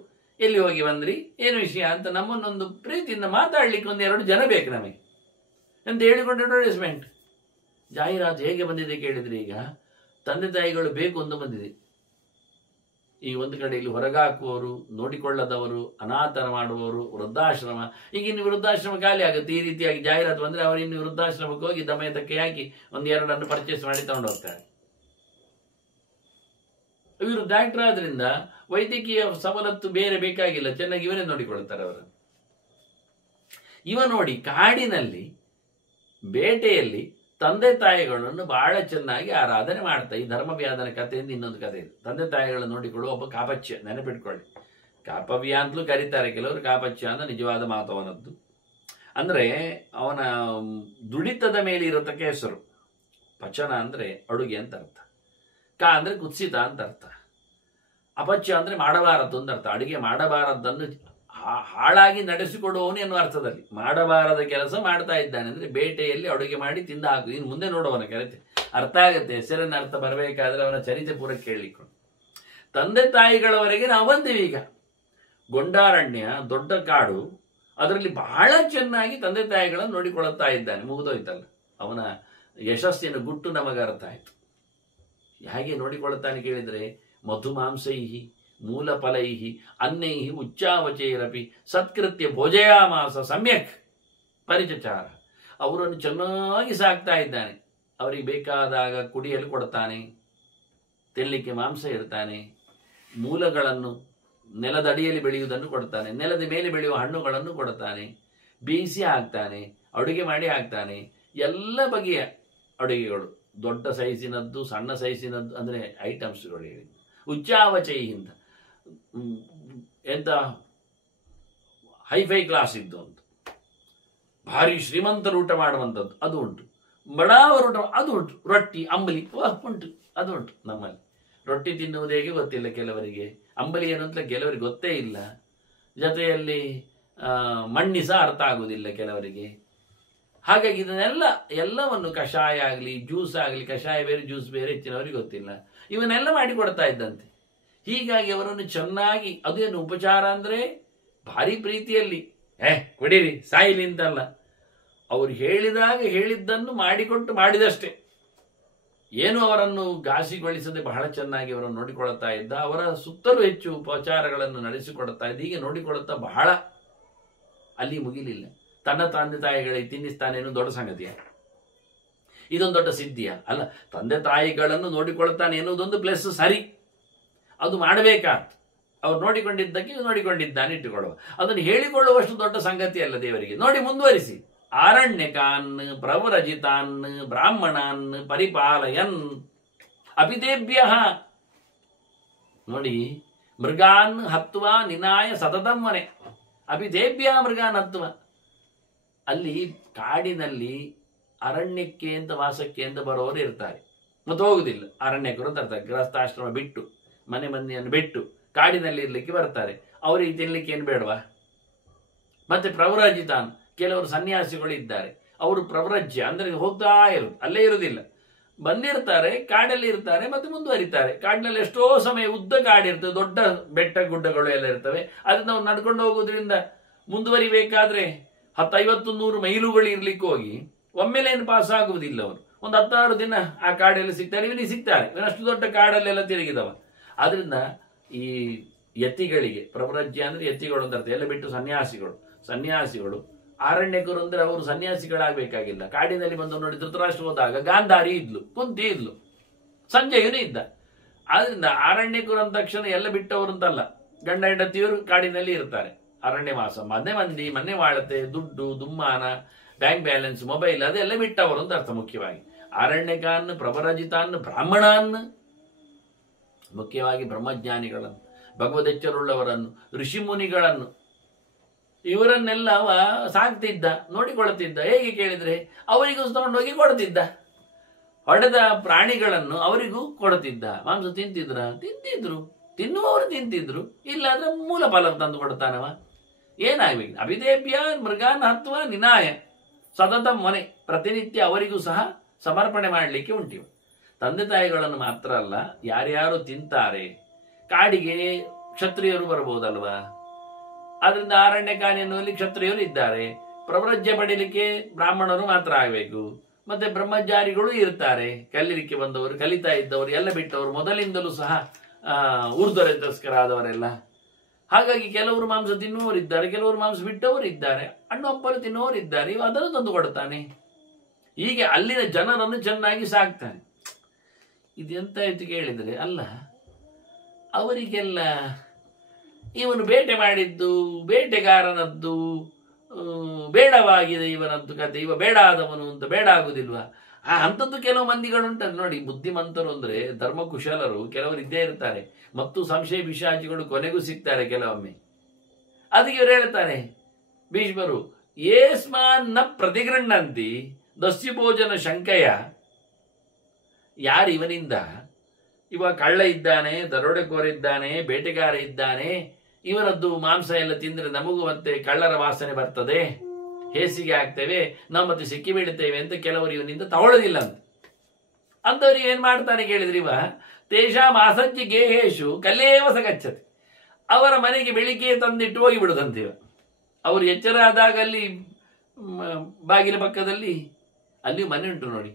ಎಲ್ಲಿ ಹೋಗಿ ಬಂದ್ರಿ, ಏನು ವಿಷಯ ಅಂತ ನಮ್ಮನ್ನೊಂದು ಪ್ರೀತಿಯಿಂದ ಮಾತಾಡ್ಲಿಕ್ಕೆ ಒಂದು 2 ಜನ ಬೇಕು ನಮಗೆ ಅಂತ ಹೇಳಿಕೊಂಡು ಅಡ್ವರ್ಟೈಸ್ಮೆಂಟ್. ಜಾಹೀರಾತು ಹೇಗೆ ಬಂದಿದೆ ಕೇಳಿದ್ರೆ, ಈಗ ತಂದೆ ತಾಯಿಗಳು ಬೇಕು ಅಂತ ಬಂದಿದೆ. ಈ ಒಂದು ಕಡೆಯಲ್ಲಿ ಹೊರಗಾಕುವವರು, ನೋಡಿಕೊಳ್ಳದವರು, ಅನಾಥರ ಮಾಡುವವರು, ವೃದ್ಧಾಶ್ರಮ. ಈಗ ಇನ್ನು ವೃದ್ಧಾಶ್ರಮ ಖಾಲಿ ಆಗುತ್ತೆ ಈ ರೀತಿಯಾಗಿ ಜಾಹೀರಾತು ಬಂದರೆ. ಅವರು ಇನ್ನು ವೃದ್ಧಾಶ್ರಮಕ್ಕೆ ಹೋಗಿ ದಮಯತಕ್ಕೆ ಹಾಕಿ 1-2 ಪರ್ಚೇಸ್ ಮಾಡಿ ತಗೊಂಡು ಹೋಗ್ತಾರೆ. ಇವರು ಡಾಕ್ಟರ್ ಆದ್ರಿಂದ ವೈದ್ಯಕೀಯ ಸವಲತ್ತು ಬೇರೆ ಬೇಕಾಗಿಲ್ಲ, ಚೆನ್ನಾಗಿ ಇವರೇ ನೋಡಿಕೊಳ್ತಾರೆ ಅವರನ್ನು. ಇವ ನೋಡಿ, ಕಾಡಿನಲ್ಲಿ ಬೇಟೆಯಲ್ಲಿ ತಂದೆ ತಾಯಿಗಳನ್ನು ಬಹಳ ಚೆನ್ನಾಗಿ ಆರಾಧನೆ ಮಾಡ್ತಾ. ಈ ಧರ್ಮವ್ಯಾಧನ ಕಥೆಯಿಂದ ಇನ್ನೊಂದು ಕಥೆ ಇದೆ. ತಂದೆ ತಾಯಿಗಳನ್ನು ನೋಡಿಕೊಳ್ಳುವ ಒಬ್ಬ ಕಾಪಚ್ಯ, ನೆನಪಿಟ್ಕೊಳ್ಳಿ. ಕಾಪವ್ಯ ಅಂತಲೂ ಕರೀತಾರೆ ಕೆಲವರು. ಕಾಪಚ್ಯ ಅಂದ್ರೆ ನಿಜವಾದ ಮಾತು ಅವನದ್ದು. ಅಂದ್ರೆ ಅವನ ದುಡಿತದ ಮೇಲೆ ಇರತಕ್ಕ ಹೆಸರು. ಪಚನ ಅಂದ್ರೆ ಅಡುಗೆ ಅಂತ ಅರ್ಥ. ಕ ಅಂದ್ರೆ ಕುತ್ಸಿತ ಅಂತ ಅರ್ಥ. ಅಪಚ್ಯ ಅಂದ್ರೆ ಮಾಡಬಾರದು ಅಂತ ಅರ್ಥ. ಅಡುಗೆ ಮಾಡಬಾರದನ್ನು ಹಾಳಾಗಿ ನಡೆಸಿಕೊಡುವವನು ಎನ್ನುವ ಅರ್ಥದಲ್ಲಿ. ಮಾಡಬಾರದ ಕೆಲಸ ಮಾಡ್ತಾ ಇದ್ದಾನೆ ಅಂದ್ರೆ ಬೇಟೆಯಲ್ಲಿ ಅಡುಗೆ ಮಾಡಿ ತಿಂದ ಹಾಕು. ಇನ್ನು ಮುಂದೆ ನೋಡುವವನ ಕರೆತೆ ಅರ್ಥ ಆಗುತ್ತೆ. ಹೆಸರಿನ ಅರ್ಥ ಬರಬೇಕಾದ್ರೆ ಅವನ ಚರಿತೆ ಪೂರ ಕೇಳಲಿಕ್ಕೆ. ತಂದೆ ತಾಯಿಗಳವರೆಗೆ ನಾವು ಬಂದೀವಿ. ಈಗ ಗೊಂಡಾರಣ್ಯ ದೊಡ್ಡ ಕಾಡು, ಅದರಲ್ಲಿ ಬಹಳ ಚೆನ್ನಾಗಿ ತಂದೆ ತಾಯಿಗಳನ್ನು ನೋಡಿಕೊಳ್ಳುತ್ತಾ ಇದ್ದಾನೆ. ಮುಗಿದೋಯ್ತಲ್ಲ, ಅವನ ಯಶಸ್ಸಿನ ಗುಟ್ಟು ನಮಗೆ ಅರ್ಥ ಆಯ್ತು. ಹೇಗೆ ನೋಡಿಕೊಳ್ಳುತ್ತಾನೆ ಕೇಳಿದ್ರೆ, ಮಧುಮಾಂಸೈಹಿ ಮೂಲಫಲೈಹಿ ಅನ್ನೈಹಿ ಉಚ್ಚಾವಚೈರಪಿ ಸತ್ಕೃತ್ಯ ಭೋಜಯಾಮಾಸ ಸಮ್ಯಕ್ ಪರಿಚಚಾರ. ಅವರನ್ನು ಚೆನ್ನಾಗಿ ಸಾಕ್ತಾ ಇದ್ದಾನೆ. ಅವರಿಗೆ ಬೇಕಾದಾಗ ಕುಡಿಯಲು ಕೊಡ್ತಾನೆ, ತಿನ್ನಲಿಕ್ಕೆ ಮಾಂಸ ಇರ್ತಾನೆ, ಮೂಲಗಳನ್ನು ನೆಲದಡಿಯಲ್ಲಿ ಬೆಳೆಯುವುದನ್ನು ಕೊಡ್ತಾನೆ, ನೆಲದ ಮೇಲೆ ಬೆಳೆಯುವ ಹಣ್ಣುಗಳನ್ನು ಕೊಡ್ತಾನೆ, ಬೇಯಿಸಿ ಹಾಕ್ತಾನೆ, ಅಡುಗೆ ಮಾಡಿ ಹಾಕ್ತಾನೆ. ಎಲ್ಲ ಬಗೆಯ ಅಡುಗೆಗಳು, ದೊಡ್ಡ ಸೈಜಿನದ್ದು, ಸಣ್ಣ ಸೈಜಿನದ್ದು, ಅಂದರೆ ಐಟಮ್ಸ್ಗಳು ಹೇಳಿ. ಉಚ್ಚಾವಚೈಹಿಂದ ಎಂತ ಹೈಫೈ ಕ್ಲಾಸ್ ಇದ್ದು ಅಂತ, ಭಾರಿ ಶ್ರೀಮಂತರು ಊಟ ಮಾಡುವಂಥದ್ದು ಅದು ಉಂಟು, ಬಡವರು ಊಟ ಅದು ಉಂಟು. ರೊಟ್ಟಿ ಅಂಬಲಿ ಉಂಟು, ಅದು ಉಂಟು. ನಮ್ಮಲ್ಲಿ ರೊಟ್ಟಿ ತಿನ್ನುವುದು ಹೇಗೆ ಗೊತ್ತಿಲ್ಲ ಕೆಲವರಿಗೆ, ಅಂಬಲಿ ಏನು ಅಂತ ಕೆಲವರಿಗೆ ಗೊತ್ತೇ ಇಲ್ಲ. ಜೊತೆಯಲ್ಲಿ ಮಣ್ಣಿ ಸಹ ಅರ್ಥ ಆಗುವುದಿಲ್ಲ ಕೆಲವರಿಗೆ. ಹಾಗಾಗಿ ಎಲ್ಲವನ್ನು ಕಷಾಯ ಆಗಲಿ ಜ್ಯೂಸ್ ಆಗಲಿ, ಕಷಾಯ ಬೇರೆ ಜ್ಯೂಸ್ ಬೇರೆ ಹೆಚ್ಚಿನವರಿಗೆ ಗೊತ್ತಿಲ್ಲ. ಇವನ್ನೆಲ್ಲ ಮಾಡಿಕೊಡ್ತಾ ಇದ್ದಂತೆ. ಹೀಗಾಗಿ ಅವರನ್ನು ಚೆನ್ನಾಗಿ, ಅದೇನು ಉಪಚಾರ ಅಂದರೆ ಭಾರಿ ಪ್ರೀತಿಯಲ್ಲಿ, ಕುಡೀರಿ ಸಾಯಿಲಿ ಅಂತಲ್ಲ, ಅವರು ಹೇಳಿದಾಗ ಹೇಳಿದ್ದನ್ನು ಮಾಡಿಕೊಟ್ಟು ಮಾಡಿದಷ್ಟೇ. ಏನು ಅವರನ್ನು ಘಾಸಿಗೊಳಿಸದೆ ಬಹಳ ಚೆನ್ನಾಗಿ ಅವರನ್ನು ನೋಡಿಕೊಳ್ಳುತ್ತಾ ಇದ್ದ. ಅವರ ಸುತ್ತಲೂ ಹೆಚ್ಚು ಉಪಚಾರಗಳನ್ನು ನಡೆಸಿಕೊಡುತ್ತಾ ಇದ್ದ. ಹೀಗೆ ನೋಡಿಕೊಳ್ಳುತ್ತಾ ಬಹಳ, ಅಲ್ಲಿ ಮುಗಿಲಿಲ್ಲ. ತನ್ನ ತಂದೆ ತಾಯಿಗಳಿಗೆ ತಿನ್ನಿಸ್ತಾನೇನು ದೊಡ್ಡ ಸಂಗತಿಯ? ಇದೊಂದು ದೊಡ್ಡ ಸಿದ್ಧಿಯ ಅಲ್ಲ. ತಂದೆ ತಾಯಿಗಳನ್ನು ನೋಡಿಕೊಳ್ಳುತ್ತಾನೆ ಎನ್ನುವುದೊಂದು ಪ್ಲಸ್, ಸರಿ, ಅದು ಮಾಡಬೇಕಾಗ್ತು. ಅವ್ರು ನೋಡಿಕೊಂಡಿದ್ದಕ್ಕೆ ನೋಡಿಕೊಂಡಿದ್ದಾನೆ ಇಟ್ಟುಕೊಳ್ಳುವ. ಅದನ್ನು ಹೇಳಿಕೊಳ್ಳುವಷ್ಟು ದೊಡ್ಡ ಸಂಗತಿ ಅಲ್ಲ ದೇವರಿಗೆ. ನೋಡಿ, ಮುಂದುವರಿಸಿ. ಆರಣ್ಯಕಾನ್ ಪ್ರವ್ರಜಿತಾನ್ ಬ್ರಾಹ್ಮಣಾನ್ ಪರಿಪಾಲಯನ್ ಅಪಿತೇಭ್ಯ. ನೋಡಿ, ಮೃಗಾನ್ ಹತ್ವ ನಿನಾಯ ಸತತಂ ಮನೆ ಅಪಿತೇಭ್ಯ ಮೃಗಾನ್ ಹತ್ವ. ಅಲ್ಲಿ ಕಾಡಿನಲ್ಲಿ ಅರಣ್ಯಕ್ಕೆ ಅಂತ ವಾಸಕ್ಕೆ ಅಂತ ಬರೋರು ಇರ್ತಾರೆ, ಮತ್ತು ಹೋಗುದಿಲ್ಲ. ಅರಣ್ಯಕರು ತರ್ತಾರೆ, ಗೃಹಸ್ಥಾಶ್ರಮ ಬಿಟ್ಟು, ಮನೆ ಮಂದಿಯನ್ನು ಬಿಟ್ಟು ಕಾಡಿನಲ್ಲಿ ಇರ್ಲಿಕ್ಕೆ ಬರ್ತಾರೆ. ಅವರಿಗೆ ತಿನ್ಲಿಕ್ಕೆ ಏನು ಬೇಡವಾ? ಮತ್ತೆ ಪ್ರವ್ರಜಿತಾನ್, ಕೆಲವರು ಸನ್ಯಾಸಿಗಳು ಇದ್ದಾರೆ. ಅವರು ಪ್ರವ್ರಜ್ಯ ಅಂದ್ರೆ ಹೋಗ್ತಾ ಇರೋದು, ಅಲ್ಲೇ ಇರುವುದಿಲ್ಲ. ಬಂದಿರ್ತಾರೆ, ಕಾಡಲ್ಲಿ ಇರ್ತಾರೆ, ಮತ್ತೆ ಮುಂದುವರಿತಾರೆ. ಕಾಡಿನಲ್ಲಿ ಎಷ್ಟೋ ಸಮಯ ಉದ್ದ ಕಾಡಿರ್ತದೆ, ದೊಡ್ಡ ಬೆಟ್ಟ ಗುಡ್ಡಗಳು ಎಲ್ಲ ಇರ್ತವೆ. ಅದನ್ನ ನಾವು ನಡ್ಕೊಂಡು ಹೋಗೋದ್ರಿಂದ ಮುಂದುವರಿಬೇಕಾದ್ರೆ 10-50-100 ಮೈಲುಗಳು ಇರ್ಲಿಕ್ಕೆ ಹೋಗಿ ಒಮ್ಮೆಲೇನು ಪಾಸ್ ಆಗುವುದಿಲ್ಲ. ಅವರು ಒಂದು 16 ದಿನ ಆ ಕಾಡಲ್ಲಿ ಸಿಗ್ತಾರೆ. ಇವನಿಗೆ ಸಿಗ್ತಾರೆ, ಇವನಷ್ಟು ದೊಡ್ಡ ಕಾಡಲ್ಲೆಲ್ಲ ತಿರುಗಿದವ. ಆದ್ರಿಂದ ಈ ಯತಿಗಳಿಗೆ, ಪ್ರವ್ರಜ್ಯ ಅಂದ್ರೆ ಯತಿಗಳು ಅಂತ ಅರ್ಥ, ಎಲ್ಲ ಬಿಟ್ಟು ಸನ್ಯಾಸಿಗಳು ಆರಣ್ಯಕರು ಅಂದ್ರೆ ಅವರು ಸನ್ಯಾಸಿಗಳಾಗಬೇಕಾಗಿಲ್ಲ. ಕಾಡಿನಲ್ಲಿ ಬಂದು ನೋಡಿ, ಧೃತರಾಷ್ಟ್ರ ಹೋದಾಗ ಗಾಂಧಾರಿ ಇದ್ಲು, ಕುಂತಿ ಇದ್ಲು, ಸಂಜಯನು ಇದ್ದ. ಆದ್ರಿಂದ ಆರಣ್ಯಕರು ಅಂದ ತಕ್ಷಣ ಎಲ್ಲ ಬಿಟ್ಟವರು ಅಂತಲ್ಲ, ಗಂಡ ಹೆಂಡತಿಯವರು ಕಾಡಿನಲ್ಲಿ ಇರ್ತಾರೆ. ಅರಣ್ಯವಾಸ, ಮನೆ ವಾಳತೆ, ದುಡ್ಡು ದುಮ್ಮಾನ, ಬ್ಯಾಂಕ್ ಬ್ಯಾಲೆನ್ಸ್, ಮೊಬೈಲ್ ಅದೆಲ್ಲ ಬಿಟ್ಟವರು ಅಂತ ಅರ್ಥ. ಮುಖ್ಯವಾಗಿ ಆರಣ್ಯಕಾನ್ ಪ್ರವರಜಿತಾನ್ ಬ್ರಾಹ್ಮಣಾನ್, ಮುಖ್ಯವಾಗಿ ಬ್ರಹ್ಮಜ್ಞಾನಿಗಳನ್ನು, ಭಗವದೆಚ್ಚರುಳ್ಳವರನ್ನು, ಋಷಿಮುನಿಗಳನ್ನು, ಇವರನ್ನೆಲ್ಲ ಸಾಕ್ತಿದ್ದ, ನೋಡಿಕೊಳ್ಳುತ್ತಿದ್ದ. ಹೇಗೆ ಕೇಳಿದ್ರೆ, ಅವರಿಗೂ ತಗೊಂಡೋಗಿ ಕೊಡ್ತಿದ್ದ. ಹೊಡೆದ ಪ್ರಾಣಿಗಳನ್ನು ಅವರಿಗೂ ಕೊಡುತ್ತಿದ್ದ. ಮಾಂಸ ತಿಂತಿದ್ರು, ತಿನ್ನುವವರು ತಿಂತಿದ್ರು, ಇಲ್ಲಾಂದ್ರೆ ಮೂಲ ಫಲ ತಂದು ಕೊಡ್ತಾನವ. ಏನಾಗ್ಬೇಕು? ಅಭಿದೇಭ್ಯ ಮೃಗಾನ್ ಹತ್ವ ನಿನಾಯ ಸತತ ಮನೆ, ಪ್ರತಿನಿತ್ಯ ಅವರಿಗೂ ಸಹ ಸಮರ್ಪಣೆ ಮಾಡಲಿಕ್ಕೆ ಉಂಟಿವ. ತಂದೆ ತಾಯಿಗಳನ್ನು ಮಾತ್ರ ಅಲ್ಲ, ಯಾರ್ಯಾರು ತಿಂತಾರೆ. ಕಾಡಿಗೆ ಕ್ಷತ್ರಿಯರು ಬರ್ಬೋದಲ್ವಾ, ಆದ್ರಿಂದ ಅರಣ್ಯಕಾನಿ ಎನ್ನುವಲ್ಲಿ ಕ್ಷತ್ರಿಯರು ಇದ್ದಾರೆ. ಪ್ರವ್ರಜ್ಯ ಪಡೀಲಿಕ್ಕೆ ಬ್ರಾಹ್ಮಣರು ಮಾತ್ರ ಆಗಬೇಕು. ಮತ್ತೆ ಬ್ರಹ್ಮಚಾರಿಗಳು ಇರ್ತಾರೆ, ಕಲೀಲಿಕ್ಕೆ ಬಂದವರು, ಕಲಿತಾ ಇದ್ದವರು, ಎಲ್ಲ ಬಿಟ್ಟವರು, ಮೊದಲಿಂದಲೂ ಸಹ ಊರ್ಧ್ವರೇತಸ್ಕರಾದವರೆಲ್ಲ. ಹಾಗಾಗಿ ಕೆಲವರು ಮಾಂಸ ತಿನ್ನುವವರಿದ್ದಾರೆ, ಕೆಲವರು ಮಾಂಸ ಬಿಟ್ಟವರಿದ್ದಾರೆ, ಹಣ್ಣು ಹಂಪಲು ತಿನ್ನುವವರಿದ್ದಾರೆ. ಇವ ಅದನ್ನು ತಂದು ಕೊಡ್ತಾನೆ. ಹೀಗೆ ಅಲ್ಲಿನ ಜನರನ್ನು ಚೆನ್ನಾಗಿ ಸಾಕ್ತಾನೆ. ಇದೆಂತ ಆಯ್ತು ಕೇಳಿದರೆ, ಅಲ್ಲ ಅವರಿಗೆಲ್ಲ ಇವನು ಬೇಟೆ ಮಾಡಿದ್ದು ಬೇಟೆಗಾರನದ್ದು ಬೇಡವಾಗಿದೆ, ಇವನದ್ದು ಕತೆ, ಇವ ಬೇಡ ಆದವನು ಅಂತ ಬೇಡ ಆಗುದಿಲ್ವಾ? ಅಂಥದ್ದು ಕೆಲವು ಮಂದಿಗಳುಂಟಲ್ಲ ನೋಡಿ. ಬುದ್ಧಿಮಂತರು ಅಂದ್ರೆ ಧರ್ಮಕುಶಲರು ಕೆಲವರು ಇದ್ದೇ ಇರ್ತಾರೆ, ಮತ್ತು ಸಂಶಯ ಪಿಶಾಚಿಗಳು ಕೊನೆಗೂ ಸಿಗ್ತಾರೆ ಕೆಲವೊಮ್ಮೆ. ಅದಕ್ಕೆ ಇವರು ಹೇಳ್ತಾರೆ ಭೀಷ್ಮರು, ಏಸ್ಮಾನ್ ನ ಪ್ರತಿಗೃಹಂತಿ ದಸ್ಯುಭೋಜನ ಶಂಕೆಯ. ಯಾರು ಇವನಿಂದ, ಇವ ಕಳ್ಳ ಇದ್ದಾನೆ, ದರೋಡೆಕೋರಿದ್ದಾನೆ, ಬೇಟೆಗಾರ ಇದ್ದಾನೆ, ಇವನದ್ದು ಮಾಂಸ ಎಲ್ಲ ತಿಂದ್ರೆ ನಮಗೂ ಮತ್ತೆ ಕಳ್ಳರ ವಾಸನೆ ಬರ್ತದೆ, ಹೇಸಿಗೆ ಆಗ್ತೇವೆ, ನಾವು ಮತ್ತೆ ಸಿಕ್ಕಿ ಬೀಳ್ತೇವೆ ಅಂತ ಕೆಲವರು ಇವನಿಂದ ತಗೊಳ್ಳೋದಿಲ್ಲ ಅಂತ. ಅಂಥವ್ರಿಗೆ ಏನ್ ಮಾಡ್ತಾನೆ ಕೇಳಿದ್ರಿ, ಇವ ತೇಷಾಂ ಆಸಜ್ಜಿ ಗೇಹೇಶು ಕಲ್ಲೇವ ಸಗಚ್ಚತೆ. ಅವರ ಮನೆಗೆ ಬೆಳಿಗ್ಗೆ ತಂದಿಟ್ಟು ಹೋಗಿ ಬಿಡುದಂತೀವ. ಅವರು ಎಚ್ಚರ ಆದಾಗ ಅಲ್ಲಿ ಬಾಗಿಲ ಪಕ್ಕದಲ್ಲಿ ಅಲ್ಲಿ ಮನೆ ಉಂಟು ನೋಡಿ,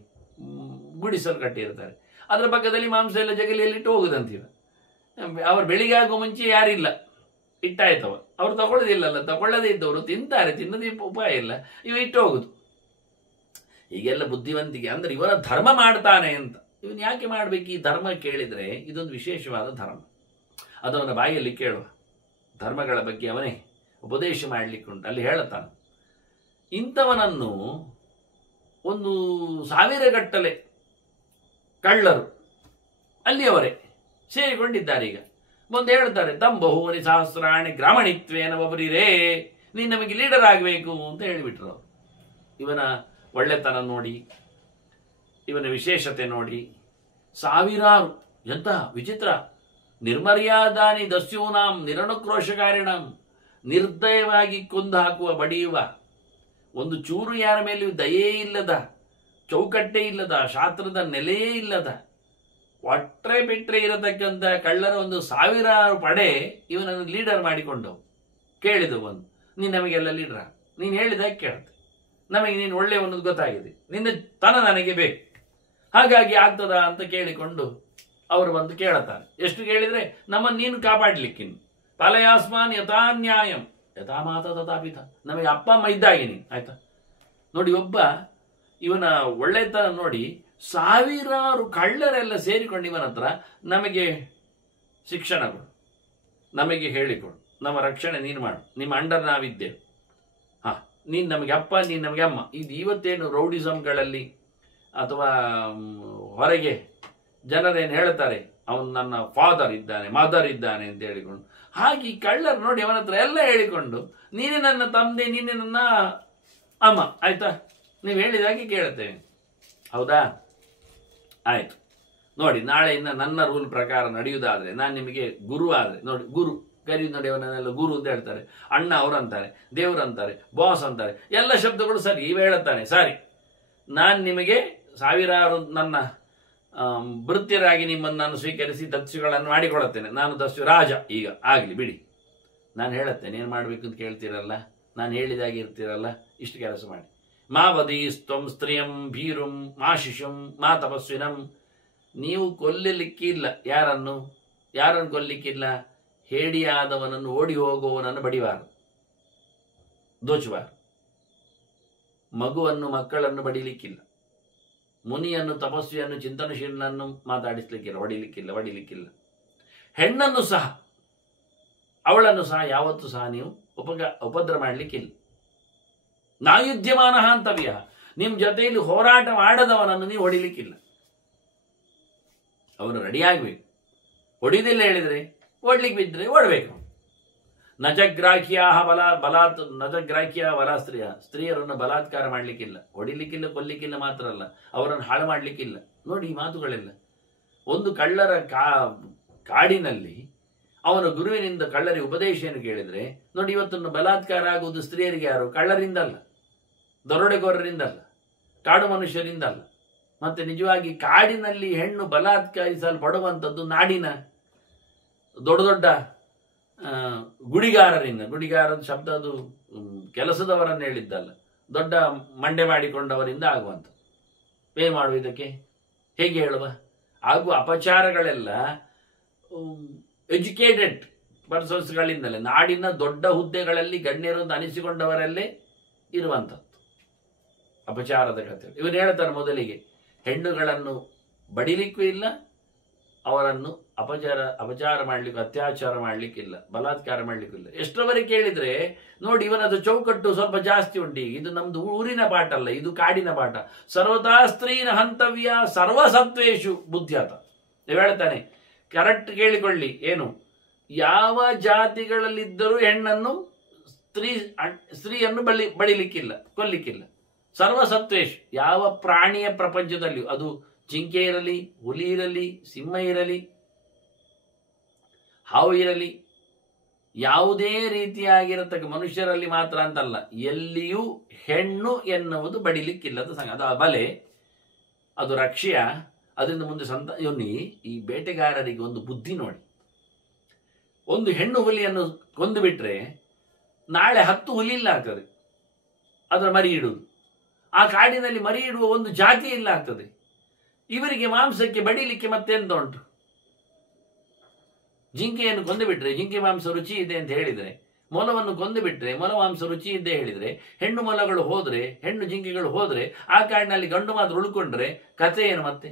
ಗುಡಿಸಲು ಕಟ್ಟಿರ್ತಾರೆ, ಅದರ ಪಕ್ಕದಲ್ಲಿ ಮಾಂಸ ಎಲ್ಲ ಜಗಲಿಯಲ್ಲಿಟ್ಟು ಹೋಗುದಂತೀವ. ಅವ್ರು ಬೆಳಿಗ್ಗೆ ಆಗುವ ಮುಂಚೆ ಯಾರಿಲ್ಲ, ಇಟ್ಟಾಯ್ತವ. ಅವ್ರು ತಗೊಳ್ಳೋದಿಲ್ಲಲ್ಲ, ತಗೊಳ್ಳದೇ ಇದ್ದವರು ತಿಂತಾರೆ, ತಿನ್ನದೇ ಉಪಾಯ ಇಲ್ಲ, ಇವ ಇಟ್ಟು ಹೋಗುದು. ಹೀಗೆಲ್ಲ ಬುದ್ಧಿವಂತಿಕೆ ಅಂದ್ರೆ ಇವನ ಧರ್ಮ ಮಾಡ್ತಾನೆ ಅಂತ. ಇವನು ಯಾಕೆ ಮಾಡ್ಬೇಕು ಈ ಧರ್ಮ ಕೇಳಿದ್ರೆ, ಇದೊಂದು ವಿಶೇಷವಾದ ಧರ್ಮ. ಅದವನ ಬಾಯಲ್ಲಿ ಕೇಳುವ ಧರ್ಮಗಳ ಬಗ್ಗೆ ಅವನೇ ಉಪದೇಶ ಮಾಡಲಿಕ್ಕುಂಟು. ಅಲ್ಲಿ ಹೇಳುತ್ತಾನೆ, ಇಂಥವನನ್ನು 1,000 ಗಟ್ಟಲೆ ಕಳ್ಳರು ಅಲ್ಲಿಯವರೇ ಸೇರಿಕೊಂಡಿದ್ದಾರೆ. ಈಗ ಮುಂದೆ ಹೇಳ್ತಾರೆ, ತಮ್ಮ ಬಹುವನಿ ಸಹಸ್ರಾಣಿ ಗ್ರಾಮಣಿತ್ವೇನ ಒಬ್ಬರಿರೇ, ನೀನು ನಮಗೆ ಲೀಡರ್ ಆಗಬೇಕು ಅಂತ ಹೇಳಿಬಿಟ್ರು. ಇವನ ಒಳ್ಳೆತನ ನೋಡಿ, ಇವನ ವಿಶೇಷತೆ ನೋಡಿ, ಸಾವಿರಾರು, ಎಂತ ವಿಚಿತ್ರ, ನಿರ್ಮರ್ಯಾದಾನಿ ದಸ್ಯೂನಾಂ ನಿರಣಕ್ರೋಶಕಾರಿಣಂ, ನಿರ್ದಯವಾಗಿ ಕೊಂದು ಹಾಕುವ, ಬಡಿಯುವ, ಒಂದು ಚೂರು ಯಾರ ಮೇಲೆಯೂ ದಯೇ ಇಲ್ಲದ, ಚೌಕಟ್ಟೆ ಇಲ್ಲದ, ಶಾಸ್ತ್ರದ ನೆಲೆಯೇ ಇಲ್ಲದ, ಒಟ್ರೆ ಬಿಟ್ರೆ ಇರತಕ್ಕಂಥ ಕಳ್ಳರ 1,000 ಪಡೆ ಇವನನ್ನು ಲೀಡರ್ ಮಾಡಿಕೊಂಡವು. ಕೇಳಿದವು, ಒಂದು ನೀನು ನಮಗೆಲ್ಲ ಲೀಡರ್, ನೀನು ಹೇಳಿದಾಗ ಕೇಳುತ್ತೆ, ನಮಗೆ ನೀನು ಒಳ್ಳೆಯವನ್ನದು ಗೊತ್ತಾಗಿದೆ, ನಿನ್ನ ತನ ನನಗೆ ಬೇಕು, ಹಾಗಾಗಿ ಆಗ್ತದ ಅಂತ ಕೇಳಿಕೊಂಡು ಅವರು ಬಂದು ಕೇಳುತ್ತಾರೆ. ಎಷ್ಟು ಕೇಳಿದ್ರೆ, ನಮ್ಮನ್ನು ನೀನು ಕಾಪಾಡಲಿಕ್ಕಿನ್ನು, ಪಾಲಯಾಸ್ಮಾನ್ ಯಥಾ ನ್ಯಾಯಂ ಯಥಾ ಮಾತ ತಥಾಪಿತ, ನಮಗೆ ಅಪ್ಪ ಅಮ್ಮ ಇದ್ದಾಗೆ ನೀನು, ಆಯ್ತಾ. ನೋಡಿ, ಒಬ್ಬ ಇವನ ಒಳ್ಳೆತನ ನೋಡಿ, ಸಾವಿರಾರು ಕಳ್ಳರೆಲ್ಲ ಸೇರಿಕೊಂಡು ಇವನ ಹತ್ರ, ನಮಗೆ ಶಿಕ್ಷಣ ಕೊಡು, ನಮಗೆ ಹೇಳಿಕೊಡು, ನಮ್ಮ ರಕ್ಷಣೆ ನೀನು ಮಾಡು, ನಿಮ್ಮ ಅಂಡರ್ ನಾವಿದ್ದೇವೆ, ನೀನು ನಮಗೆ ಅಪ್ಪ, ನೀನು ನಮಗೆ ಅಮ್ಮ. ಇದು ಇವತ್ತೇನು ರೌಡಿಸಮ್ಗಳಲ್ಲಿ ಅಥವಾ ಹೊರಗೆ ಜನರೇನು ಹೇಳ್ತಾರೆ, ಅವನು ನನ್ನ ಫಾದರ್ ಇದ್ದಾನೆ, ಮದರ್ ಇದ್ದಾನೆ ಅಂತ ಹೇಳಿಕೊಂಡು, ಹಾಗೆ ಕಳ್ಳರು ನೋಡಿ ಅವನ ಹತ್ರ ಎಲ್ಲ ಹೇಳಿಕೊಂಡು, ನೀನೇ ನನ್ನ ತಂದೆ, ನೀನೇ ನನ್ನ ಅಮ್ಮ, ಆಯ್ತಾ, ನೀವು ಹೇಳಿದಾಗೆ ಕೇಳುತ್ತೇವೆ, ಹೌದಾ, ಆಯ್ತು. ನೋಡಿ, ನಾಳೆಯಿಂದ ನನ್ನ ರೂಲ್ ಪ್ರಕಾರ ನಡೆಯುವುದಾದ್ರೆ, ನಾನು ನಿಮಗೆ ಗುರು ಆದರೆ, ನೋಡಿ ಗುರು ಕರೆಯುವುದು ನೋಡಿ, ಅವನನ್ನೆಲ್ಲ ಗುರು ಅಂತ ಹೇಳ್ತಾರೆ, ಅಣ್ಣ ಅವರು ಅಂತಾರೆ, ದೇವರು ಅಂತಾರೆ, ಬಾಸ್ ಅಂತಾರೆ, ಎಲ್ಲ ಶಬ್ದಗಳು ಸರಿ. ಇವ ಹೇಳುತ್ತಾನೆ, ಸರಿ, ನಾನು ನಿಮಗೆ ಸಾವಿರಾರು ನನ್ನ ಭೃತ್ಯರಾಗಿ ನಿಮ್ಮನ್ನು ನಾನು ಸ್ವೀಕರಿಸಿ ದಸ್ಯುಗಳನ್ನು ಮಾಡಿಕೊಳ್ಳುತ್ತೇನೆ, ನಾನು ದಸ್ಯು ರಾಜ, ಈಗ ಆಗಲಿ ಬಿಡಿ, ನಾನು ಹೇಳುತ್ತೇನೆ ಏನು ಮಾಡಬೇಕು ಅಂತ ಕೇಳ್ತೀರಲ್ಲ, ನಾನು ಹೇಳಿದಾಗೆ ಇರ್ತೀರಲ್ಲ, ಇಷ್ಟು ಕೆಲಸ ಮಾಡಿ. ಮಾ ವದೀಸ್ತ್ವಂ ಸ್ತ್ರೀಯಂ ಭೀರುಂ ಮಾ ಶಿಶುಂ ಮಾ ತಪಸ್ವಿನಂ. ನೀವು ಕೊಲ್ಲಲಿಕ್ಕಿಲ್ಲ, ಯಾರನ್ನು ಕೊಲ್ಲಿಕ್ಕಿಲ್ಲ, ಹೇಡಿಯಾದವನನ್ನು, ಓಡಿ ಹೋಗುವವನನ್ನು ಬಡಿವಾರು, ದೋಚುವಾರು. ಮಕ್ಕಳನ್ನು ಬಡಿಲಿಕ್ಕಿಲ್ಲ, ಮುನಿಯನ್ನು, ತಪಸ್ವಿಯನ್ನು, ಚಿಂತನಶೀಲನನ್ನು ಮಾತಾಡಿಸ್ಲಿಕ್ಕಿಲ್ಲ, ಹೊಡಿಲಿಕ್ಕಿಲ್ಲ. ಹೆಣ್ಣನ್ನು ಸಹ, ಅವಳನ್ನು ಸಹ ಯಾವತ್ತೂ ಸಹ ನೀವು ಉಪದ್ರ ಮಾಡಲಿಕ್ಕಿಲ್ಲ. ನಾಯುಧ್ಯಮಾನ ಅಂತವ್ಯ, ನಿಮ್ಮ ಜೊತೆಯಲ್ಲಿ ಹೋರಾಟ ಮಾಡದವನನ್ನು ನೀವು ಹೊಡಿಲಿಕ್ಕಿಲ್ಲ. ಅವನು ರೆಡಿಯಾಗಬೇಕು. ಹೊಡಿದಿಲ್ಲ ಹೇಳಿದ್ರೆ, ಓಡ್ಲಿಕ್ಕೆ ಬಿದ್ದರೆ ಓಡಬೇಕು. ನಜಗ್ರಾಹ್ಯ ಬಲ ಸ್ತ್ರೀಯರನ್ನು ಬಲಾತ್ಕಾರ ಮಾಡಲಿಕ್ಕಿಲ್ಲ, ಹೊಡಿಲಿಕ್ಕಿಲ್ಲ, ಕೊಲ್ಲಿಕ್ಕಿಲ್ಲ, ಮಾತ್ರ ಅಲ್ಲ ಅವರನ್ನು ಹಾಳು ಮಾಡಲಿಕ್ಕಿಲ್ಲ. ನೋಡಿ ಈ ಮಾತುಗಳೆಲ್ಲ. ಒಂದು ಕಳ್ಳರ ಕಾಡಿನಲ್ಲಿ ಅವನ ಗುರುವಿನಿಂದ ಕಳ್ಳರಿಗೆ ಉಪದೇಶವನ್ನು ಕೇಳಿದ್ರೆ, ನೋಡಿ ಇವತ್ತನ್ನು ಬಲಾತ್ಕಾರ ಆಗುವುದು ಸ್ತ್ರೀಯರಿಗೆ ಯಾರು? ಕಳ್ಳರಿಂದಲ್ಲ, ದರೋಡೆಕೋರರಿಂದಲ್ಲ, ಕಾಡು ಮನುಷ್ಯರಿಂದಲ್ಲ. ಮತ್ತೆ ನಿಜವಾಗಿ ಕಾಡಿನಲ್ಲಿ ಹೆಣ್ಣು ಬಲಾತ್ಕಾರಿಸಲ್ಪಡುವಂಥದ್ದು ನಾಡಿನ ದೊಡ್ಡ ದೊಡ್ಡ ಗುಡಿಗಾರರಿಂದ, ಗುಡಿಗಾರದ ಶಬ್ದ ಅದು ಕೆಲಸದವರನ್ನು ಹೇಳಿದ್ದಲ್ಲ, ದೊಡ್ಡ ಮಂಡೆ ಮಾಡಿಕೊಂಡವರಿಂದ ಆಗುವಂಥ. ಏನು ಮಾಡುವ ಇದಕ್ಕೆ, ಹೇಗೆ ಹೇಳುವ? ಆಗುವ ಅಪಚಾರಗಳೆಲ್ಲ ಎಜುಕೇಟೆಡ್ ಪರ್ಸನ್ಸ್ಗಳಿಂದಲೇ, ನಾಡಿನ ದೊಡ್ಡ ಹುದ್ದೆಗಳಲ್ಲಿ ಗಣ್ಯರು ಅಂತ ಅನಿಸಿಕೊಂಡವರಲ್ಲೇ ಇರುವಂಥದ್ದು ಅಪಚಾರದ ಕಥೆ. ಇವರು ಹೇಳ್ತಾರೆ ಮೊದಲಿಗೆ, ಹೆಣ್ಣುಗಳನ್ನು ಬಡಿಲಿಕ್ಕೂ ಇಲ್ಲ, ಅವರನ್ನು ಅಪಚಾರ ಮಾಡಲಿಕ್ಕೆ, ಅತ್ಯಾಚಾರ ಮಾಡಲಿಕ್ಕಿಲ್ಲ, ಬಲಾತ್ಕಾರ ಮಾಡಲಿಕ್ಕಿಲ್ಲ. ಎಷ್ಟರವರೆಗೆ ಕೇಳಿದರೆ ನೋಡಿ, ಇವನದು ಚೌಕಟ್ಟು ಸ್ವಲ್ಪ ಜಾಸ್ತಿ ಉಂಟು. ಇದು ನಮ್ದು ಊರಿನ ಪಾಠ ಅಲ್ಲ, ಇದು ಕಾಡಿನ ಪಾಠ. ಸರ್ವತಾ ಸ್ತ್ರೀನ ಹಂತವ್ಯ ಸರ್ವಸತ್ವೇಶು ಬುದ್ಧ್ಯತ. ನೀವು ಹೇಳ್ತಾನೆ, ಕರೆಕ್ಟ್ ಕೇಳಿಕೊಳ್ಳಿ. ಏನು, ಯಾವ ಜಾತಿಗಳಲ್ಲಿದ್ದರೂ ಹೆಣ್ಣನ್ನು ಸ್ತ್ರೀಯನ್ನು ಬಡಿಲಿಕ್ಕಿಲ್ಲ, ಕೊಲ್ಲಿಕ್ಕಿಲ್ಲ. ಸರ್ವಸತ್ವೇಶ್, ಯಾವ ಪ್ರಾಣಿಯ ಪ್ರಪಂಚದಲ್ಲಿಯೂ, ಅದು ಜಿಂಕೆ ಇರಲಿ, ಹುಲಿ ಇರಲಿ, ಸಿಂಹ ಇರಲಿ, ಹಾವು ಇರಲಿ, ಯಾವುದೇ ರೀತಿಯಾಗಿರತಕ್ಕ ಮನುಷ್ಯರಲ್ಲಿ ಮಾತ್ರ ಅಂತಲ್ಲ, ಎಲ್ಲಿಯೂ ಹೆಣ್ಣು ಎನ್ನುವುದು ಬಡಿಲಿಕ್ಕಿಲ್ಲದ ಸಂಗ. ಅದು ಬಲೆ, ಅದು ರಕ್ಷ್ಯ. ಅದರಿಂದ ಮುಂದೆ ಇವನಿ ಈ ಬೇಟೆಗಾರರಿಗೆ ಒಂದು ಬುದ್ಧಿ ನೋಡಿ. ಒಂದು ಹೆಣ್ಣು ಹುಲಿಯನ್ನು ಕೊಂದು ಬಿಟ್ರೆ ನಾಳೆ 10 ಹುಲಿ ಇಲ್ಲ ಆಗ್ತದೆ ಅದರ ಮರಿ ಇಡುವುದು. ಆ ಕಾಡಿನಲ್ಲಿ ಮರಿ ಇಡುವ ಒಂದು ಜಾತಿ ಇಲ್ಲ ಆಗ್ತದೆ. ಇವರಿಗೆ ಮಾಂಸಕ್ಕೆ ಬಡಿಲಿಕ್ಕೆ ಮತ್ತೆಂತ ಉಂಟು? ಜಿಂಕೆಯನ್ನು ಕೊಂದು ಬಿಟ್ರೆ ಜಿಂಕೆ ಮಾಂಸ ರುಚಿ ಇದೆ ಅಂತ ಹೇಳಿದರೆ, ಮೊಲವನ್ನು ಕೊಂದು ಬಿಟ್ರೆ ಮೊಲ ಮಾಂಸ ರುಚಿ ಇದೆ ಹೇಳಿದರೆ, ಹೆಣ್ಣು ಮೊಲಗಳು ಹೋದ್ರೆ, ಹೆಣ್ಣು ಜಿಂಕೆಗಳು ಹೋದ್ರೆ, ಆ ಕಾಡಿನಲ್ಲಿ ಗಂಡು ಮಾತ್ರ ಉಳ್ಕೊಂಡ್ರೆ ಕಥೆ ಏನು? ಮತ್ತೆ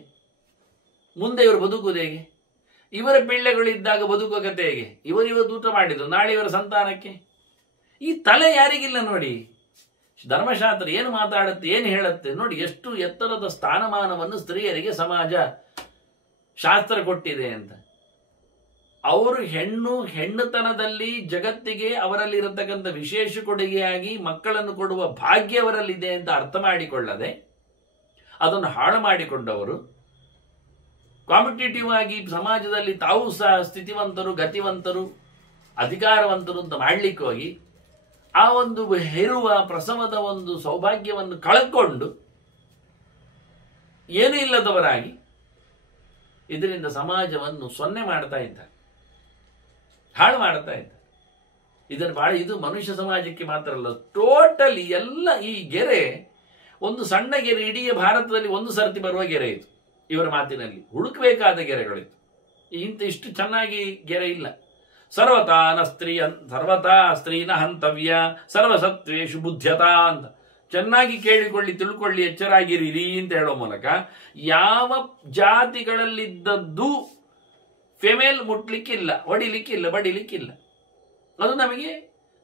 ಮುಂದೆ ಇವರು ಬದುಕುವುದು ಹೇಗೆ? ಇವರ ಪಿಳ್ಳೆಗಳಿದ್ದಾಗ ಬದುಕುವ ಕಥೆ ಹೇಗೆ? ಇವತ್ತು ಊಟ ಮಾಡಿದ್ರು, ನಾಳೆ ಇವರ ಸಂತಾನಕ್ಕೆ ಈ ತಲೆ ಯಾರಿಗಿಲ್ಲ ನೋಡಿ. ಧರ್ಮಶಾಸ್ತ್ರ ಏನು ಮಾತಾಡುತ್ತೆ, ಏನು ಹೇಳುತ್ತೆ ನೋಡಿ. ಎಷ್ಟು ಎತ್ತರದ ಸ್ಥಾನಮಾನವನ್ನು ಸ್ತ್ರೀಯರಿಗೆ ಸಮಾಜ ಶಾಸ್ತ್ರ ಕೊಟ್ಟಿದೆ ಅಂತ. ಅವರು ಹೆಣ್ಣುತನದಲ್ಲಿ ಜಗತ್ತಿಗೆ ಅವರಲ್ಲಿ ಇರತಕ್ಕಂಥ ವಿಶೇಷ ಕೊಡುಗೆಯಾಗಿ ಮಕ್ಕಳನ್ನು ಕೊಡುವ ಭಾಗ್ಯ ಅವರಲ್ಲಿದೆ ಅಂತ ಅರ್ಥ ಮಾಡಿಕೊಳ್ಳದೆ ಅದನ್ನು ಹಾಳು ಮಾಡಿಕೊಂಡವರು ಕಾಂಪಿಟೇಟಿವ್ ಆಗಿ ಸಮಾಜದಲ್ಲಿ ತಾವು ಸಹ ಸ್ಥಿತಿವಂತರು, ಗತಿವಂತರು, ಅಧಿಕಾರವಂತರು ಅಂತ ಮಾಡ್ಲಿಕ್ಕೆ ಹೋಗಿ ಆ ಒಂದು ಹೆರುವ ಪ್ರಸವದ ಒಂದು ಸೌಭಾಗ್ಯವನ್ನು ಕಳ್ಕೊಂಡು ಏನೂ ಇಲ್ಲದವರಾಗಿ ಇದರಿಂದ ಸಮಾಜವನ್ನು ಸೊನ್ನೆ ಮಾಡ್ತಾ ಇದ್ದಾರೆ, ಹಾಳು ಮಾಡ್ತಾ ಇದ್ದಾರೆ. ಇದು ಮನುಷ್ಯ ಸಮಾಜಕ್ಕೆ ಮಾತ್ರ ಅಲ್ಲ, ಟೋಟಲಿ ಎಲ್ಲ. ಈ ಗೆರೆ ಒಂದು ಸಣ್ಣ ಗೆರೆ, ಇಡೀ ಭಾರತದಲ್ಲಿ ಒಂದು ಸರ್ತಿ ಬರುವ ಗೆರೆ ಇದು. ಇವರ ಮಾತಿನಲ್ಲಿ ಹುಡುಕಬೇಕಾದ ಗೆರೆಗಳಿತ್ತು. ಇಷ್ಟು ಚೆನ್ನಾಗಿ ಗೆರೆ ಇಲ್ಲ. ಸರ್ವತಾ ಸ್ತ್ರೀನ ಹಂತವ್ಯ ಸರ್ವಸತ್ವೇಶು ಬುದ್ಧ್ಯತಾ ಅಂತ ಚೆನ್ನಾಗಿ ಕೇಳಿಕೊಳ್ಳಿ, ತಿಳ್ಕೊಳ್ಳಿ, ಎಚ್ಚರಾಗಿರಿ ಅಂತ ಹೇಳೋ ಮೂಲಕ ಯಾವ ಜಾತಿಗಳಲ್ಲಿದ್ದದ್ದು ಫೆಮೇಲ್ ಮುಟ್ಲಿಕ್ಕಿಲ್ಲ, ಹೊಡಿಲಿಕ್ಕಿಲ್ಲ, ಬಡಿಲಿಕ್ಕಿಲ್ಲ. ಅದು ನಮಗೆ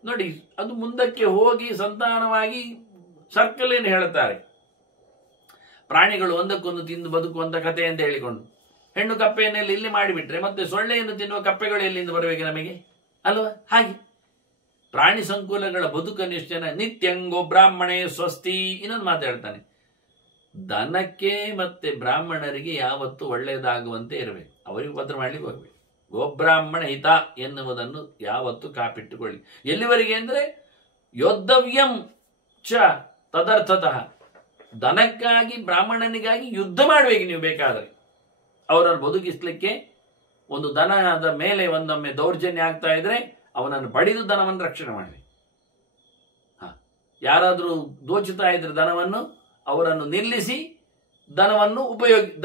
ನೋಡಿ, ಅದು ಮುಂದಕ್ಕೆ ಹೋಗಿ ಸಂತಾನವಾಗಿ ಸರ್ಕಲ್ ಏನು ಹೇಳ್ತಾರೆ, ಪ್ರಾಣಿಗಳು ಒಂದಕ್ಕೊಂದು ತಿಂದು ಬದುಕುವಂತ ಕಥೆ ಅಂತ ಹೇಳಿಕೊಂಡು ಹೆಣ್ಣು ಕಪ್ಪೆಯನ್ನೆಲ್ಲ ಇಲ್ಲಿ ಮಾಡಿಬಿಟ್ರೆ ಮತ್ತೆ ಸೊಳ್ಳೆಯನ್ನು ತಿನ್ನುವ ಕಪ್ಪೆಗಳು ಎಲ್ಲಿಂದ ಬರಬೇಕು ನಮಗೆ ಅಲ್ವಾ? ಹಾಗೆ ಪ್ರಾಣಿ ಸಂಕುಲಗಳ ಬದುಕನ್ನು ಎಷ್ಟು ಜನ ನಿತ್ಯಂಗೋ ಬ್ರಾಹ್ಮಣೇ ಸ್ವಸ್ತಿ. ಇನ್ನೊಂದು ಮಾತಾಡ್ತಾನೆ, ದನಕ್ಕೆ ಮತ್ತೆ ಬ್ರಾಹ್ಮಣರಿಗೆ ಯಾವತ್ತು ಒಳ್ಳೆಯದಾಗುವಂತೆ ಇರಬೇಕು, ಅವರಿಗೆ ಪತ್ರ ಮಾಡ್ಲಿಕ್ಕೆ ಹೋಗ್ಬೇಕು. ಗೋಬ್ರಾಹ್ಮಣ ಹಿತ ಎನ್ನುವುದನ್ನು ಯಾವತ್ತು ಕಾಪಿಟ್ಟುಕೊಳ್ಳಿ. ಎಲ್ಲಿವರೆಗೆ ಅಂದ್ರೆ ಯೋದ್ಧವ್ಯಂ ಚ ತದರ್ಥತಃ, ದನಕ್ಕಾಗಿ ಬ್ರಾಹ್ಮಣನಿಗಾಗಿ ಯುದ್ಧ ಮಾಡಬೇಕು ನೀವು. ಬೇಕಾದರೆ ಅವರನ್ನು ಬದುಕಿಸ್ಲಿಕ್ಕೆ ಒಂದು ದನದ ಮೇಲೆ ಒಂದೊಮ್ಮೆ ದೌರ್ಜನ್ಯ ಆಗ್ತಾ ಇದ್ರೆ ಅವನನ್ನು ಬಡಿದು ದನವನ್ನು ರಕ್ಷಣೆ ಮಾಡಬೇಕು. ಯಾರಾದರೂ ದೋಚುತ್ತಾ ಇದ್ರೆ ದನವನ್ನು, ಅವರನ್ನು ನಿಲ್ಲಿಸಿ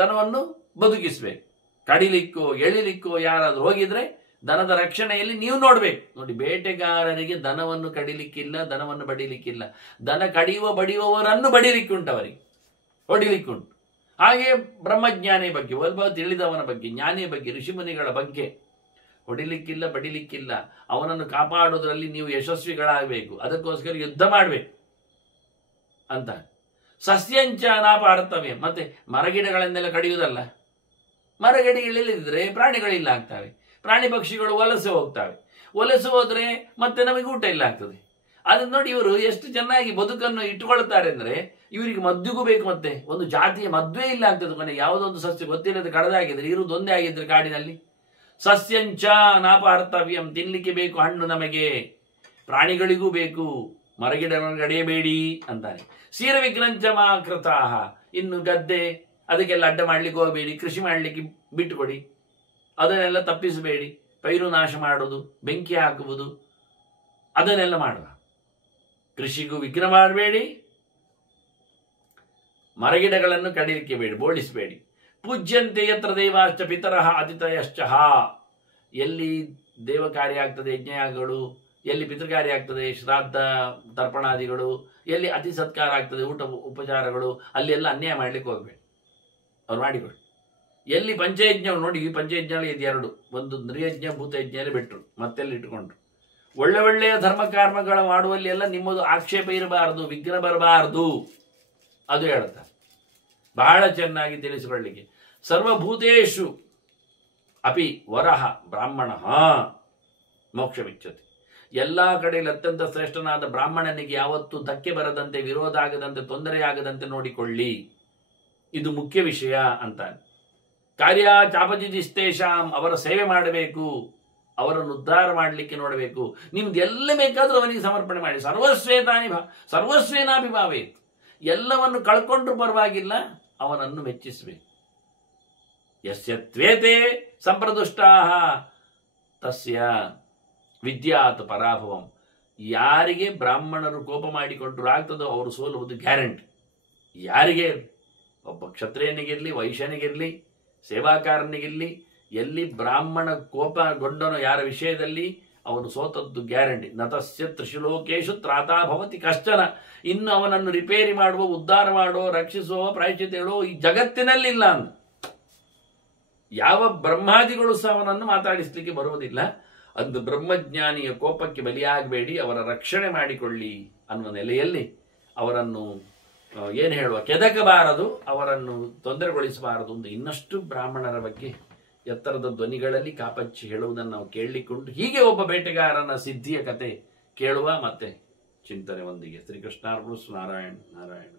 ದನವನ್ನು ಬದುಕಿಸ್ಬೇಕು. ಕಡಿಲಿಕ್ಕೋ ಎಳಿಲಿಕ್ಕೋ ಯಾರಾದ್ರೂ ಹೋಗಿದ್ರೆ ದನದ ರಕ್ಷಣೆಯಲ್ಲಿ ನೀವು ನೋಡ್ಬೇಕು. ನೋಡಿ, ಬೇಟೆಗಾರರಿಗೆ ದನವನ್ನು ಕಡಿಲಿಕ್ಕಿಲ್ಲ, ದನವನ್ನು ಬಡಿಲಿಕ್ಕಿಲ್ಲ. ದನ ಬಡಿಯುವವರನ್ನು ಬಡಿಲಿಕ್ಕುಂಟು, ಅವರಿಗೆ ಹೊಡಿಲಿಕ್ಕುಂಟು. ಹಾಗೆ ಬ್ರಹ್ಮಜ್ಞಾನಿ ಬಗ್ಗೆ, ಒಬ್ಬ ತಿಳಿದವನ ಬಗ್ಗೆ, ಜ್ಞಾನಿಯ ಬಗ್ಗೆ, ಋಷಿಮುನಿಗಳ ಬಗ್ಗೆ ಹೊಡಿಲಿಕ್ಕಿಲ್ಲ, ಬಡಿಲಿಕ್ಕಿಲ್ಲ. ಅವನನ್ನು ಕಾಪಾಡೋದ್ರಲ್ಲಿ ನೀವು ಯಶಸ್ವಿಗಳಾಗಬೇಕು. ಅದಕ್ಕೋಸ್ಕರ ಯುದ್ಧ ಮಾಡಬೇಕು ಅಂತ. ಸಸ್ಯಂಚ ನಾಪಾರ್ಥವ್ಯ, ಮತ್ತೆ ಮರಗಿಡಗಳನ್ನೆಲ್ಲ ಕಡಿಯುವುದಲ್ಲ. ಮರಗಿಡಗಳಿಲ್ಲದಿದ್ರೆ ಪ್ರಾಣಿಗಳಿಲ್ಲ ಆಗ್ತವೆ, ಪ್ರಾಣಿ ಪಕ್ಷಿಗಳು ವಲಸೆ ಹೋಗ್ತವೆ. ವಲಸೆ ಹೋದ್ರೆ ಮತ್ತೆ ನಮಗೆ ಊಟ ಇಲ್ಲ ಆಗ್ತದೆ. ಅದನ್ನ ನೋಡಿ ಇವರು ಎಷ್ಟು ಚೆನ್ನಾಗಿ ಬದುಕನ್ನು ಇಟ್ಟುಕೊಳ್ತಾರೆ ಅಂದ್ರೆ, ಇವರಿಗೆ ಮದ್ದಿಗೂ ಬೇಕು. ಮತ್ತೆ ಒಂದು ಜಾತಿಯ ಮದ್ವೆ ಇಲ್ಲ ಆಗ್ತದೆ. ಕೊನೆ ಯಾವುದೊಂದು ಸಸ್ಯ ಗೊತ್ತಿಲ್ಲದೆ ಕಡದಾಗಿದ್ರೆ, ಇರುವುದೊಂದೇ ಆಗಿದ್ರೆ ಕಾಡಿನಲ್ಲಿ. ಸಸ್ಯಂಚ ನಾಪಾರ್ಥವ್ಯಂ, ತಿನ್ಲಿಕ್ಕೆ ಬೇಕು ಹಣ್ಣು, ನಮಗೆ ಪ್ರಾಣಿಗಳಿಗೂ ಬೇಕು, ಮರಗಿಡಗಳನ್ನು ಕಡಿಯಬೇಡಿ ಅಂತಾನೆ. ಸೀರ ವಿಗ್ರಂಚ ಮಾಕೃತಾಹ, ಇನ್ನು ಗದ್ದೆ ಅದಕ್ಕೆಲ್ಲ ಅಡ್ಡ ಮಾಡ್ಲಿಕ್ಕೆ ಹೋಗಬೇಡಿ, ಕೃಷಿ ಮಾಡ್ಲಿಕ್ಕೆ ಬಿಟ್ಟುಕೊಡಿ, ಅದನ್ನೆಲ್ಲ ತಪ್ಪಿಸಬೇಡಿ. ಪೈರು ನಾಶ ಮಾಡುವುದು, ಬೆಂಕಿ ಹಾಕುವುದು, ಅದನ್ನೆಲ್ಲ ಮಾಡುವ. ಕೃಷಿಗೂ ವಿಘ್ನ ಮಾಡಬೇಡಿ, ಮರಗಿಡಗಳನ್ನು ಕಡಿಲಿಕ್ಕೆ ಬೇಡಿ, ಬೋಳಿಸಬೇಡಿ. ಪೂಜ್ಯಂತೆ ಯತ್ರ ದೇವಾಶ್ಚ ಪಿತರಃ ಅತಿಥಯಶ್ಚ. ಎಲ್ಲಿ ದೇವ ಕಾರ್ಯ ಆಗ್ತದೆ, ಯಜ್ಞಯಾಗಗಳು, ಎಲ್ಲಿ ಪಿತೃಕಾರ್ಯ ಆಗ್ತದೆ, ಶ್ರಾದ್ದ ತರ್ಪಣಾದಿಗಳು, ಎಲ್ಲಿ ಅತಿ ಸತ್ಕಾರ ಆಗ್ತದೆ, ಊಟ ಉಪಚಾರಗಳು, ಅಲ್ಲಿ ಎಲ್ಲ ಅನ್ಯಾಯ ಮಾಡ್ಲಿಕ್ಕೆ ಹೋಗ್ಬೇಡಿ, ಅವ್ರು ಮಾಡಿಕೊಳ್ಳಿ. ಎಲ್ಲಿ ಪಂಚಯಜ್ಞ ನೋಡಿ, ಈ ಪಂಚಯಜ್ಞಗಳು ಇದು ಎರಡು, ಒಂದು ನೃಯಜ್ಞ ಭೂತಯಜ್ಞ ಬಿಟ್ಟರು, ಮತ್ತೆಲ್ಲಿ ಇಟ್ಟುಕೊಂಡ್ರು. ಒಳ್ಳೆ ಒಳ್ಳೆಯ ಧರ್ಮ ಕರ್ಮಗಳ ಮಾಡುವಲ್ಲಿ ಎಲ್ಲ ನಿಮ್ಮದು ಆಕ್ಷೇಪ ಇರಬಾರದು, ವಿಘ್ನ ಬರಬಾರದು, ಅದು ಹೇಳುತ್ತಾರೆ. ಬಹಳ ಚೆನ್ನಾಗಿ ತಿಳಿಸಿಕೊಳ್ಳಿಕ್ಕೆ, ಸರ್ವಭೂತೇಶು ಅಪಿ ವರಹ ಬ್ರಾಹ್ಮಣ ಮೋಕ್ಷವಿಚ್ಛತಿ. ಎಲ್ಲ ಕಡೆಯಲ್ಲಿ ಅತ್ಯಂತ ಶ್ರೇಷ್ಠನಾದ ಬ್ರಾಹ್ಮಣನಿಗೆ ಯಾವತ್ತೂ ಧಕ್ಕೆ ಬರದಂತೆ, ವಿರೋಧ ಆಗದಂತೆ, ತೊಂದರೆಯಾಗದಂತೆ ನೋಡಿಕೊಳ್ಳಿ, ಇದು ಮುಖ್ಯ ವಿಷಯ ಅಂತಾನೆ. ಕಾರ್ಯ ಚಾಪಜಿದಿಸ್ತೇಶಾಂ, ಅವರ ಸೇವೆ ಮಾಡಬೇಕು, ಅವರನ್ನು ಉದ್ಧಾರ ಮಾಡಲಿಕ್ಕೆ ನೋಡಬೇಕು. ನಿಮ್ದು ಎಲ್ಲ ಬೇಕಾದರೂ ಅವನಿಗೆ ಸಮರ್ಪಣೆ ಮಾಡಿ. ಸರ್ವಸ್ವೇನಾಭಿಭಾವೇ, ಎಲ್ಲವನ್ನು ಕಳ್ಕೊಂಡ್ರೂ ಪರವಾಗಿಲ್ಲ, ಅವನನ್ನು ಮೆಚ್ಚಿಸಬೇಕು. ಯಸ್ಯ ತ್ವೇತೆ ಸಂಪ್ರದುಷ್ಟಾಹ ತಸ್ಯ ವಿದ್ಯಾತ್ ಪರಾಭವಂ. ಯಾರಿಗೆ ಬ್ರಾಹ್ಮಣರು ಕೋಪ ಮಾಡಿಕೊಂಡ್ರು ಆಗ್ತದೋ ಅವರು ಸೋಲುವುದು ಗ್ಯಾರಂಟಿ. ಯಾರಿಗೆ, ಒಬ್ಬ ಕ್ಷತ್ರಿಯನಿಗಿರಲಿ, ವೈಶ್ಯನಿಗಿರಲಿ, ಸೇವಾಕಾರನಿಗಿರಲಿ, ಎಲ್ಲಿ ಬ್ರಾಹ್ಮಣ ಕೋಪಗೊಂಡನೋ ಯಾರ ವಿಷಯದಲ್ಲಿ ಅವನು ಸೋತದ್ದು ಗ್ಯಾರಂಟಿ. ನತಸ್ಯ ತ್ರಿಶುಲೋಕೇಶು ತ್ರಾತಾ ಭವತಿ ಕಶ್ಚನ. ಇನ್ನು ಅವನನ್ನು ರಿಪೇರಿ ಮಾಡುವ, ಉದ್ಧಾರ ಮಾಡೋ, ರಕ್ಷಿಸುವ, ಪ್ರಾಯಶ್ಚಿತ್ತ ಹೇಳೋ ಈ ಜಗತ್ತಿನಲ್ಲಿಲ್ಲ ಅಂತ. ಯಾವ ಬ್ರಹ್ಮಾದಿಗಳು ಸಹ ಅವನನ್ನು ಮಾತಾಡಿಸ್ಲಿಕ್ಕೆ ಬರುವುದಿಲ್ಲ. ಅಂದು ಬ್ರಹ್ಮಜ್ಞಾನಿಯ ಕೋಪಕ್ಕೆ ಬಲಿಯಾಗಬೇಡಿ, ಅವರ ರಕ್ಷಣೆ ಮಾಡಿಕೊಳ್ಳಿ ಅನ್ನುವ ನೆಲೆಯಲ್ಲಿ ಅವರನ್ನು ಏನು ಹೇಳುವ, ಕೆದಕಬಾರದು, ಅವರನ್ನು ತೊಂದರೆಗೊಳಿಸಬಾರದು ಎಂದು ಇನ್ನಷ್ಟು ಬ್ರಾಹ್ಮಣರ ಬಗ್ಗೆ ಎತ್ತರದ ಧ್ವನಿಗಳಲ್ಲಿ ಕಾಪಚ್ಚಿ ಹೇಳುವುದನ್ನು ನಾವು ಕೇಳಲಿಕ್ಕುಂಟು. ಹೀಗೆ ಒಬ್ಬ ಬೇಟೆಗಾರನ ಸಿದ್ಧಿಯ ಕತೆ ಕೇಳುವ ಮತ್ತೆ ಚಿಂತನೆ ಒಂದಿಗೆ. ಶ್ರೀಕೃಷ್ಣಾರ್ಪಣಮಸ್ತು. ನಾರಾಯಣ ನಾರಾಯಣ.